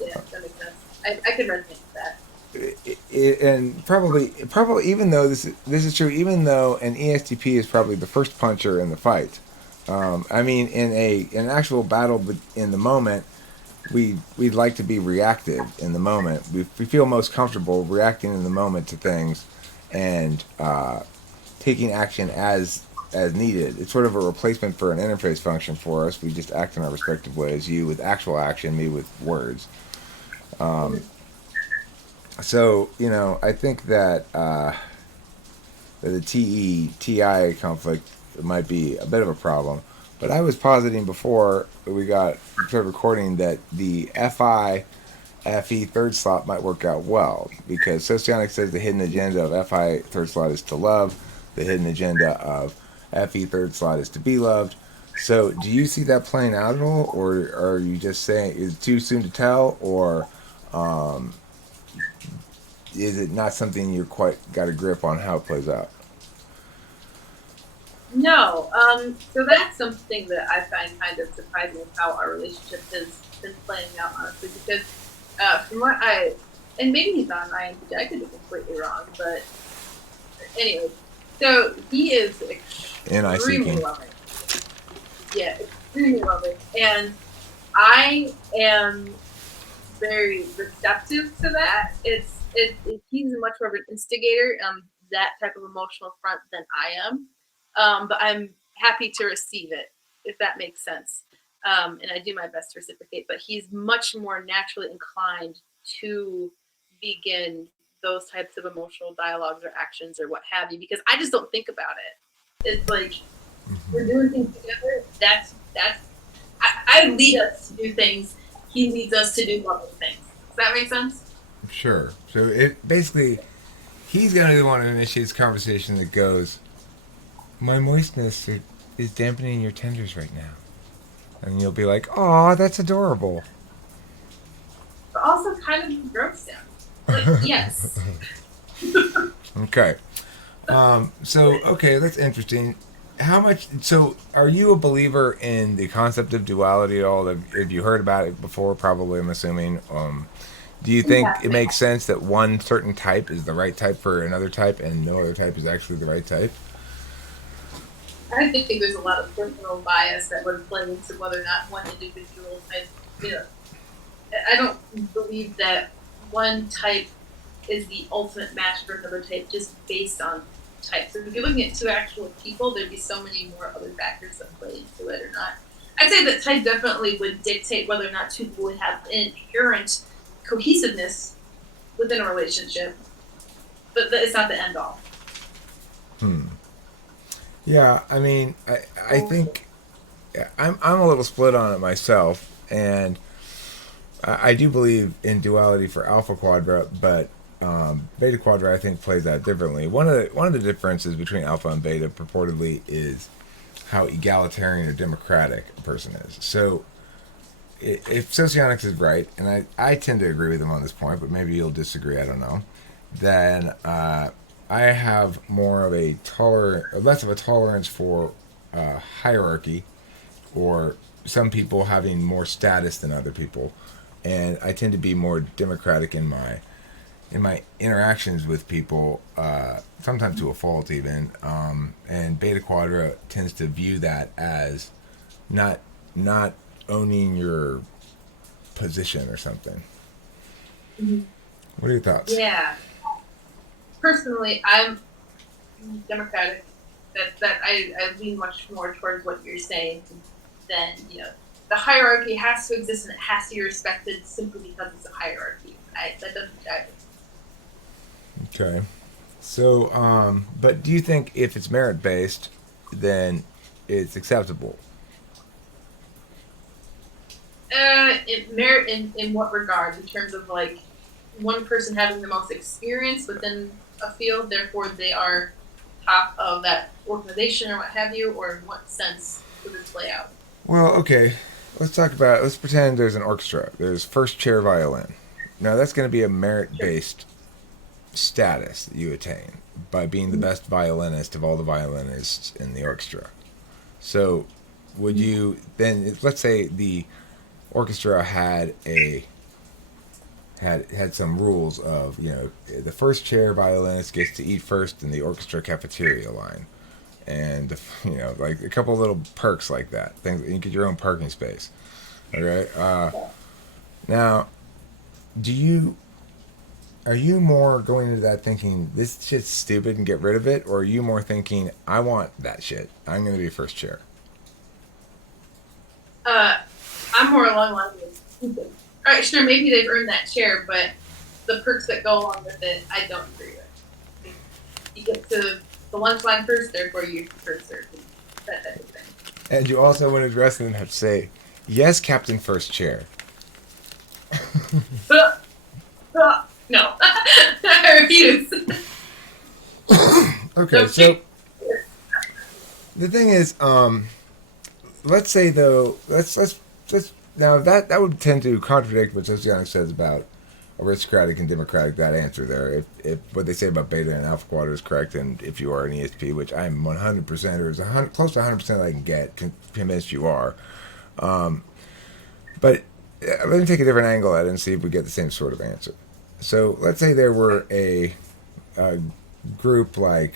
that makes sense. I can resonate with that. And probably even though this is true, even though an ESTP is probably the first puncher in the fight. I mean, in an actual battle, but in the moment, we'd like to be reactive in the moment. We feel most comfortable reacting in the moment to things, and taking action as needed. It's sort of a replacement for an interface function for us. We just act in our respective ways. You with actual action, me with words. So I think that the TI conflict might be a bit of a problem. But I was positing before we started recording that the FE third slot might work out well, because Socionic says the hidden agenda of FI third slot is to love. The hidden agenda of FE third slot is to be loved. So do you see that playing out at all, or are you just saying is it too soon to tell, or is it not something you're quite got a grip on how it plays out? No, so that's something that I find kind of surprising of how our relationship has been playing out, honestly, because from what and maybe he's on INTJ, I could be completely wrong, but anyway, so he is extremely loving. Yeah, extremely loving, and I am very receptive to that. He's much more of an instigator on that type of emotional front than I am. But I'm happy to receive it, if that makes sense. And I do my best to reciprocate, but he's much more naturally inclined to begin those types of emotional dialogues or actions or what have you, because I just don't think about it. It's like, we're doing things together. I lead us to do things. He leads us to do loving things. Does that make sense? Sure. So it basically, he's going to be the one who initiates conversation that goes, my moistness is dampening your tenders right now. And you'll be like, aw, that's adorable. But also kind of gross down. Like, yes. Okay. Okay, that's interesting. So are you a believer in the concept of duality at all? Have you heard about it before? Probably, I'm assuming. Do you think it makes sense that one certain type is the right type for another type and no other type is actually the right type? I think there's a lot of personal bias that would play into whether or not one individual type, I don't believe that one type is the ultimate match for another type just based on type. So if you're looking at two actual people, there'd be so many more other factors that play into it or not. I'd say that type definitely would dictate whether or not two people would have inherent cohesiveness within a relationship, but it's not the end all. Yeah, I mean, I think I'm a little split on it myself, and I do believe in duality for Alpha Quadra, but Beta Quadra, I think, plays that differently. One of the differences between Alpha and Beta purportedly is how egalitarian or democratic a person is. So, if Socionics is right, and I tend to agree with him on this point, but maybe you'll disagree, I don't know, then I have less of a tolerance for hierarchy, or some people having more status than other people, and I tend to be more democratic in my interactions with people, sometimes to a fault even. And Beta Quadra tends to view that as not owning your position or something. Mm-hmm. What are your thoughts? Yeah. Personally, I'm democratic. That I lean much more towards what you're saying than, the hierarchy has to exist and it has to be respected simply because it's a hierarchy. That doesn't jive. Okay. So, but do you think if it's merit based, then it's acceptable? Merit in what regard? In terms of like one person having the most experience within a field, therefore they are top of that organization or what have you, or in what sense does it play out? Well, okay. Let's pretend there's an orchestra. There's first chair violin. Now that's going to be a merit based status that you attain by being the best violinist of all the violinists in the orchestra. So, would you then, let's say the orchestra had some rules of, the first chair violinist gets to eat first in the orchestra cafeteria line, and like a couple little perks like that. Things you get your own parking space. Okay. Now, are you more going into that thinking this shit's stupid and get rid of it, or are you more thinking I want that shit? I'm going to be first chair. I'm more along the lines of stupid. All right, sure, maybe they've earned that chair, but the perks that go along with it, I don't agree with. You get to the lunch line first, therefore you're first served. That type of thing. And you also, when addressing them, have to say, "Yes, Captain First Chair." No, I refuse. Okay, so the thing is, let's say though, let's now that would tend to contradict what Socionics says about aristocratic and democratic. That answer there, if what they say about Beta and Alpha Quadra is correct, and if you are an ESTP, which I'm 100% or close to 100% I can get convinced you are, but let me take a different angle at it and see if we get the same sort of answer. So let's say there were a group like,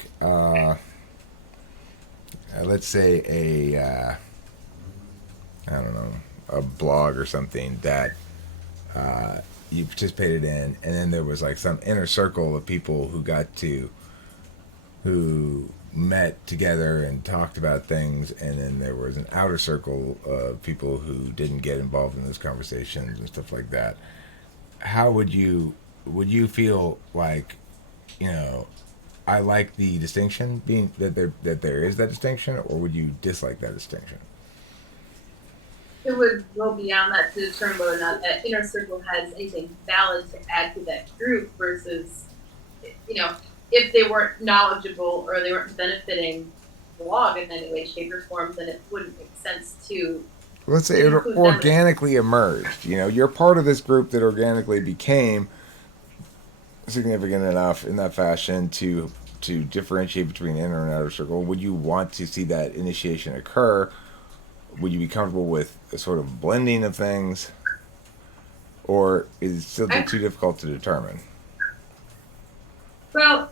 let's say I don't know, a blog or something that you participated in, and then there was like some inner circle of people who met together and talked about things, and then there was an outer circle of people who didn't get involved in those conversations and stuff like that. How would you feel like, I like the distinction being that there is that distinction, or would you dislike that distinction? It would go beyond that to determine whether or not that inner circle has anything valid to add to that group versus, if they weren't knowledgeable or they weren't benefiting the blog in any way, shape, or form, then it wouldn't make sense to. Let's say it organically emerged. You're part of this group that organically became significant enough in that fashion to differentiate between inner and outer circle. Would you want to see that initiation occur? Would you be comfortable with a sort of blending of things, or is it still too difficult to determine? Well,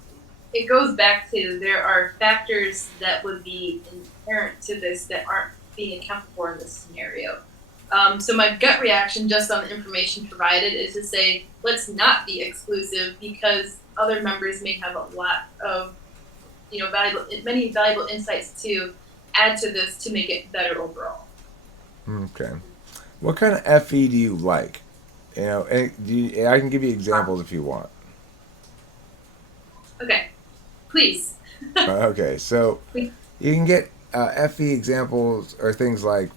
it goes back to there are factors that would be inherent to this that aren't being accounted for in this scenario. So my gut reaction, just on the information provided, is to say let's not be exclusive because other members may have a lot of, many valuable insights to add to this to make it better overall. Okay. What kind of FE do you like? And I can give you examples if you want. Okay. Please. Okay, so you can get FE examples or things like,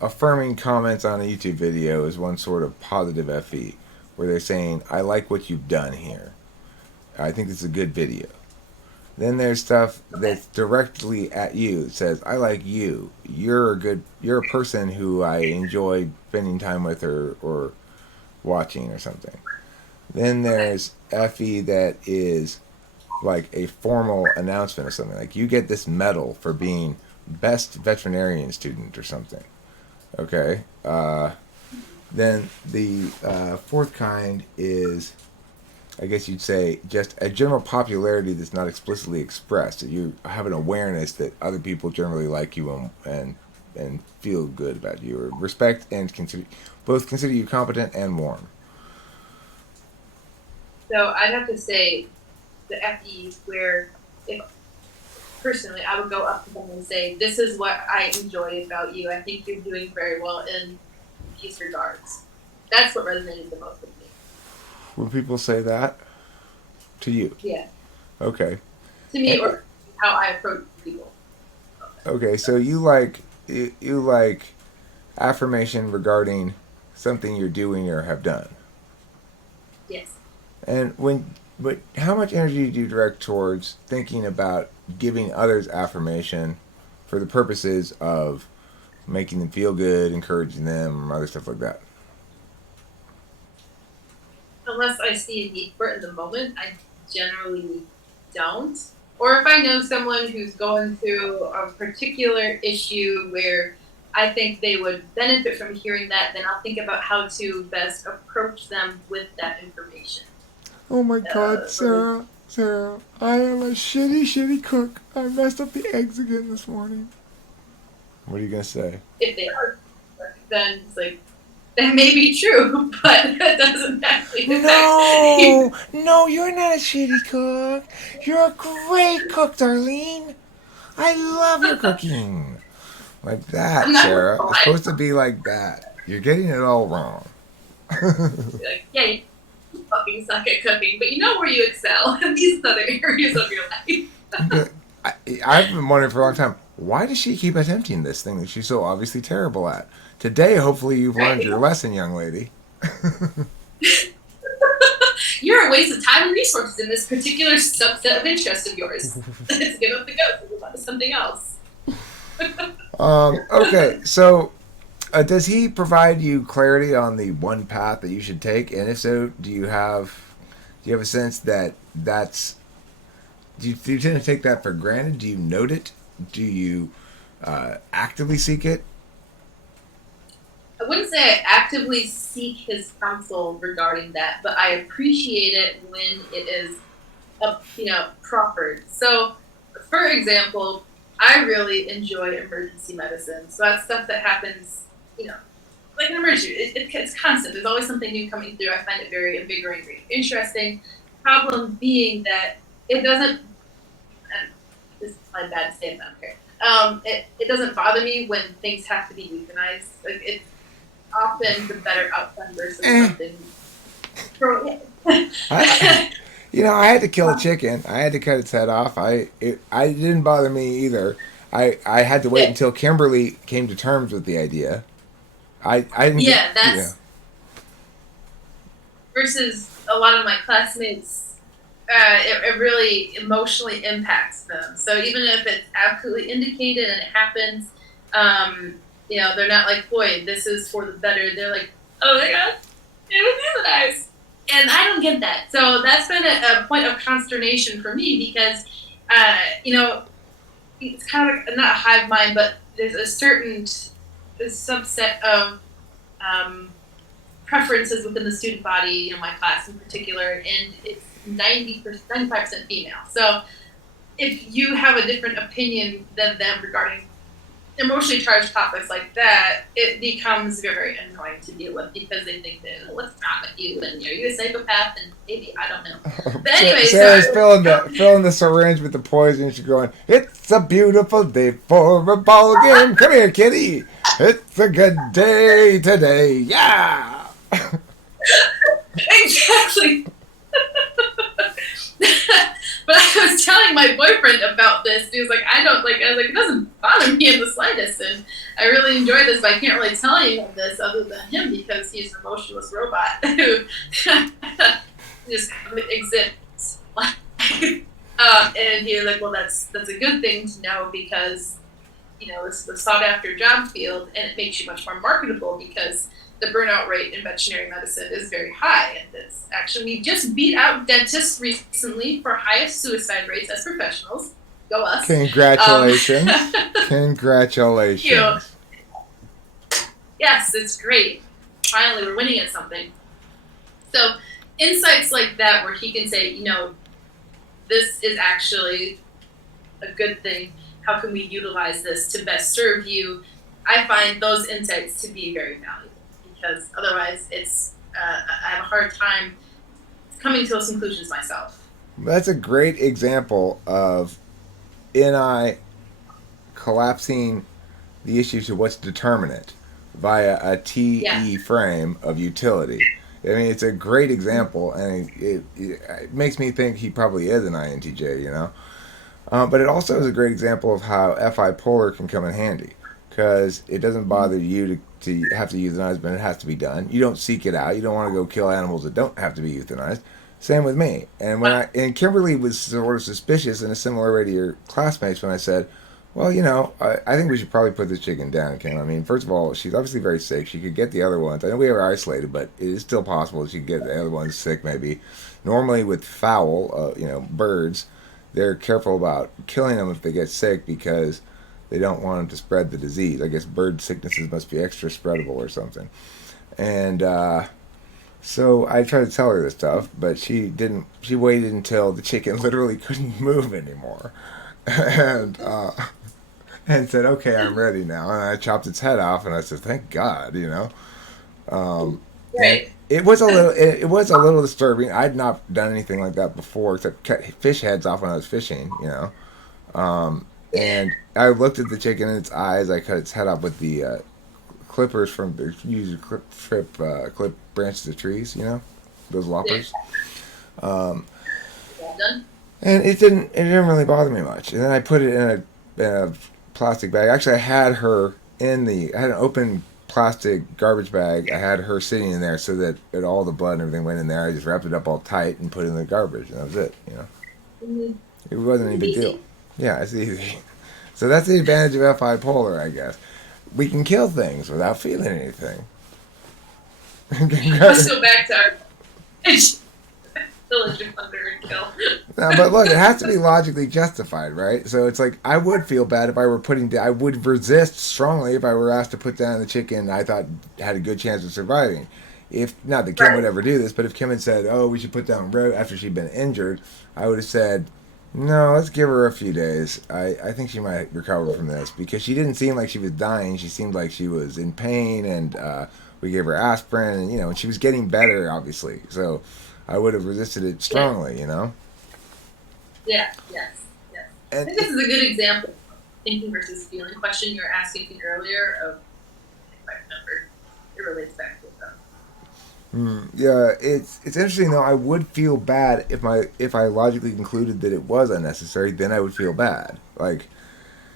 affirming comments on a YouTube video is one sort of positive FE, where they're saying, I like what you've done here. I think it's a good video. Then there's stuff that's directly at you. It says, I like you. You're a person who I enjoy spending time with or watching or something. Then there's FE that is like a formal announcement or something. Like, you get this medal for being best veterinarian student or something. Okay. Then the fourth kind is, I guess you'd say, just a general popularity that's not explicitly expressed. That you have an awareness that other people generally like you and feel good about you, or respect and consider you competent and warm. So I'd have to say the FE, where if personally I would go up to them and say, this is what I enjoy about you. I think you're doing very well in these regards. That's what resonated the most with me. When people say that to you? Yeah. Okay. To me, or how I approach people. Okay, so you like affirmation regarding something you're doing or have done. Yes. But how much energy do you direct towards thinking about giving others affirmation for the purposes of making them feel good, encouraging them, or other stuff like that? Unless I see a need for it in the moment, I generally don't. Or if I know someone who's going through a particular issue where I think they would benefit from hearing that, then I'll think about how to best approach them with that information. Oh my God, Sarah, I am a shitty cook. I messed up the eggs again this morning. What are you gonna say? If they are, then it's like, that may be true, but that doesn't actually affect No, you're not a shitty cook. You're a great cook, Darlene. I love your cooking. Like that, Sarah. It's supposed to be like that. You're getting it all wrong. Like, yeah, you fucking suck at cooking, but you know where you excel in these other areas of your life. I've been wondering for a long time, why does she keep attempting this thing that she's so obviously terrible at? Today, hopefully, you've learned your lesson, young lady. You're a waste of time and resources in this particular subset of interest of yours. Let's give up the ghost and move on to something else. Okay, so does he provide you clarity on the one path that you should take? And if so, do you have a sense that that's... Do you tend to take that for granted? Do you note it? Do you actively seek it? I wouldn't say I actively seek his counsel regarding that, but I appreciate it when it is, proffered. So, for example, I really enjoy emergency medicine. So that's stuff that happens, like an emergency. It's constant. There's always something new coming through. I find it very invigorating, very interesting. Problem being that it doesn't, and this is my bad statement, I don't care. It doesn't bother me when things have to be euthanized. Like, it's often the better outcome versus something. I had to kill a chicken. I had to cut its head off. It didn't bother me either. I had to wait until Kimberly came to terms with the idea. I didn't. Yeah, that's versus a lot of my classmates. It really emotionally impacts them. So even if it's absolutely indicated and it happens, they're not like, boy, this is for the better. They're like, oh my God, it was euthanized. And I don't get that. So that's been a point of consternation for me because, it's kind of like, not a hive mind, but there's a certain subset of preferences within the student body, my class in particular, and it's 95% female. So if you have a different opinion than them regarding emotionally charged topics like that, it becomes very annoying to deal with because they think that, what's wrong with you, and are you a psychopath, and maybe, I don't know. But anyway, Sarah's filling the syringe with the poison. She's going, it's a beautiful day for a ball game. Come here, kitty. It's a good day today. Yeah. Exactly. But I was telling my boyfriend about this, and he was like, I was like, it doesn't bother me in the slightest, and I really enjoy this, but I can't really tell you this other than him because he's an emotionless robot who just exists. And he was like, well, that's a good thing to know because, this is a sought after job field and it makes you much more marketable because the burnout rate in veterinary medicine is very high. And it's actually, we just beat out dentists recently for highest suicide rates as professionals. Go us. Congratulations. Congratulations. Yes, it's great. Finally, we're winning at something. So insights like that where he can say, this is actually a good thing. How can we utilize this to best serve you? I find those insights to be very valuable because otherwise I have a hard time coming to those conclusions myself. That's a great example of NI collapsing the issue to what's determinate via a TE frame of utility. I mean, it's a great example, and it makes me think he probably is an INTJ, But it also is a great example of how FI polar can come in handy, because it doesn't bother you to have to euthanize, but it has to be done. You don't seek it out. You don't want to go kill animals that don't have to be euthanized. Same with me. And and Kimberly was sort of suspicious in a similar way to your classmates when I said, well, I think we should probably put this chicken down, Kim. I mean, first of all, she's obviously very sick. She could get the other ones. I know we have her isolated, but it is still possible that she could get the other ones sick, maybe. Normally with fowl, birds, they're careful about killing them if they get sick because they don't want them to spread the disease. I guess bird sicknesses must be extra spreadable or something. And so I tried to tell her this stuff, but she didn't. She waited until the chicken literally couldn't move anymore. And said, okay, I'm ready now. And I chopped its head off, and I said, thank God, Right. It was a little disturbing. I'd not done anything like that before, except cut fish heads off when I was fishing, And I looked at the chicken in its eyes. I cut its head off with the clippers from the usually clip branches of trees, those loppers. Well done. And it didn't really bother me much. And then I put it in a plastic bag. Actually, I had an open plastic garbage bag. I had her sitting in there so that all the blood and everything went in there. I just wrapped it up all tight and put it in the garbage, and that was it. Mm-hmm. It wasn't any big deal. Yeah, it's easy. So that's the advantage of FI polar, I guess. We can kill things without feeling anything. Let's go back to our village of thunder and kill. No, but look, it has to be logically justified, right? So it's like, I would feel bad if I were I would resist strongly if I were asked to put down the chicken I thought had a good chance of surviving. Not that Kim would ever do this, but if Kim had said, oh, we should put down Roe after she'd been injured, I would have said, no, let's give her a few days. I think she might recover from this, because she didn't seem like she was dying. She seemed like she was in pain, and we gave her aspirin, and she was getting better, obviously. So I would have resisted it strongly, Yeah, yes. And I think this is a good example of thinking versus feeling question you were asking me earlier of, if I remember, it relates back to it though. Yeah, it's interesting though. I would feel bad if I logically concluded that it was unnecessary. Then I would feel bad. Like,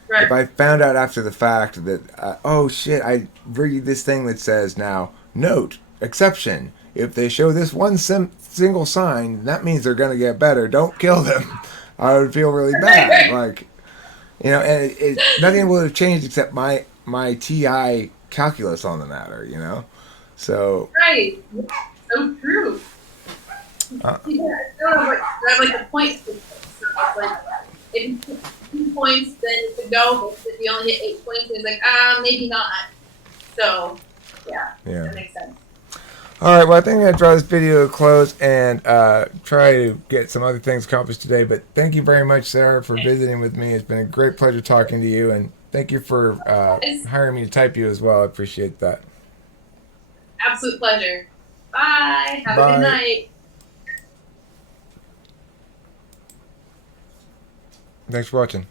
if I found out after the fact that oh shit, I read this thing that says now note exception. If they show this one single sign, that means they're gonna get better. Don't kill them. I would feel really bad. Like, and nothing would have changed except my TI calculus on the matter. So Right. So true. I have like a point system. So it's like, if you hit 2 points, then you could go. But if you only hit 8 points, it's like, maybe not. So, yeah. That makes sense. All right, well, I think I'm going to draw this video to a close and try to get some other things accomplished today. But thank you very much, Sarah, for visiting with me. It's been a great pleasure talking to you. And thank you for hiring me to type you as well. I appreciate that. Absolute pleasure. Bye. Have a good night. Thanks for watching.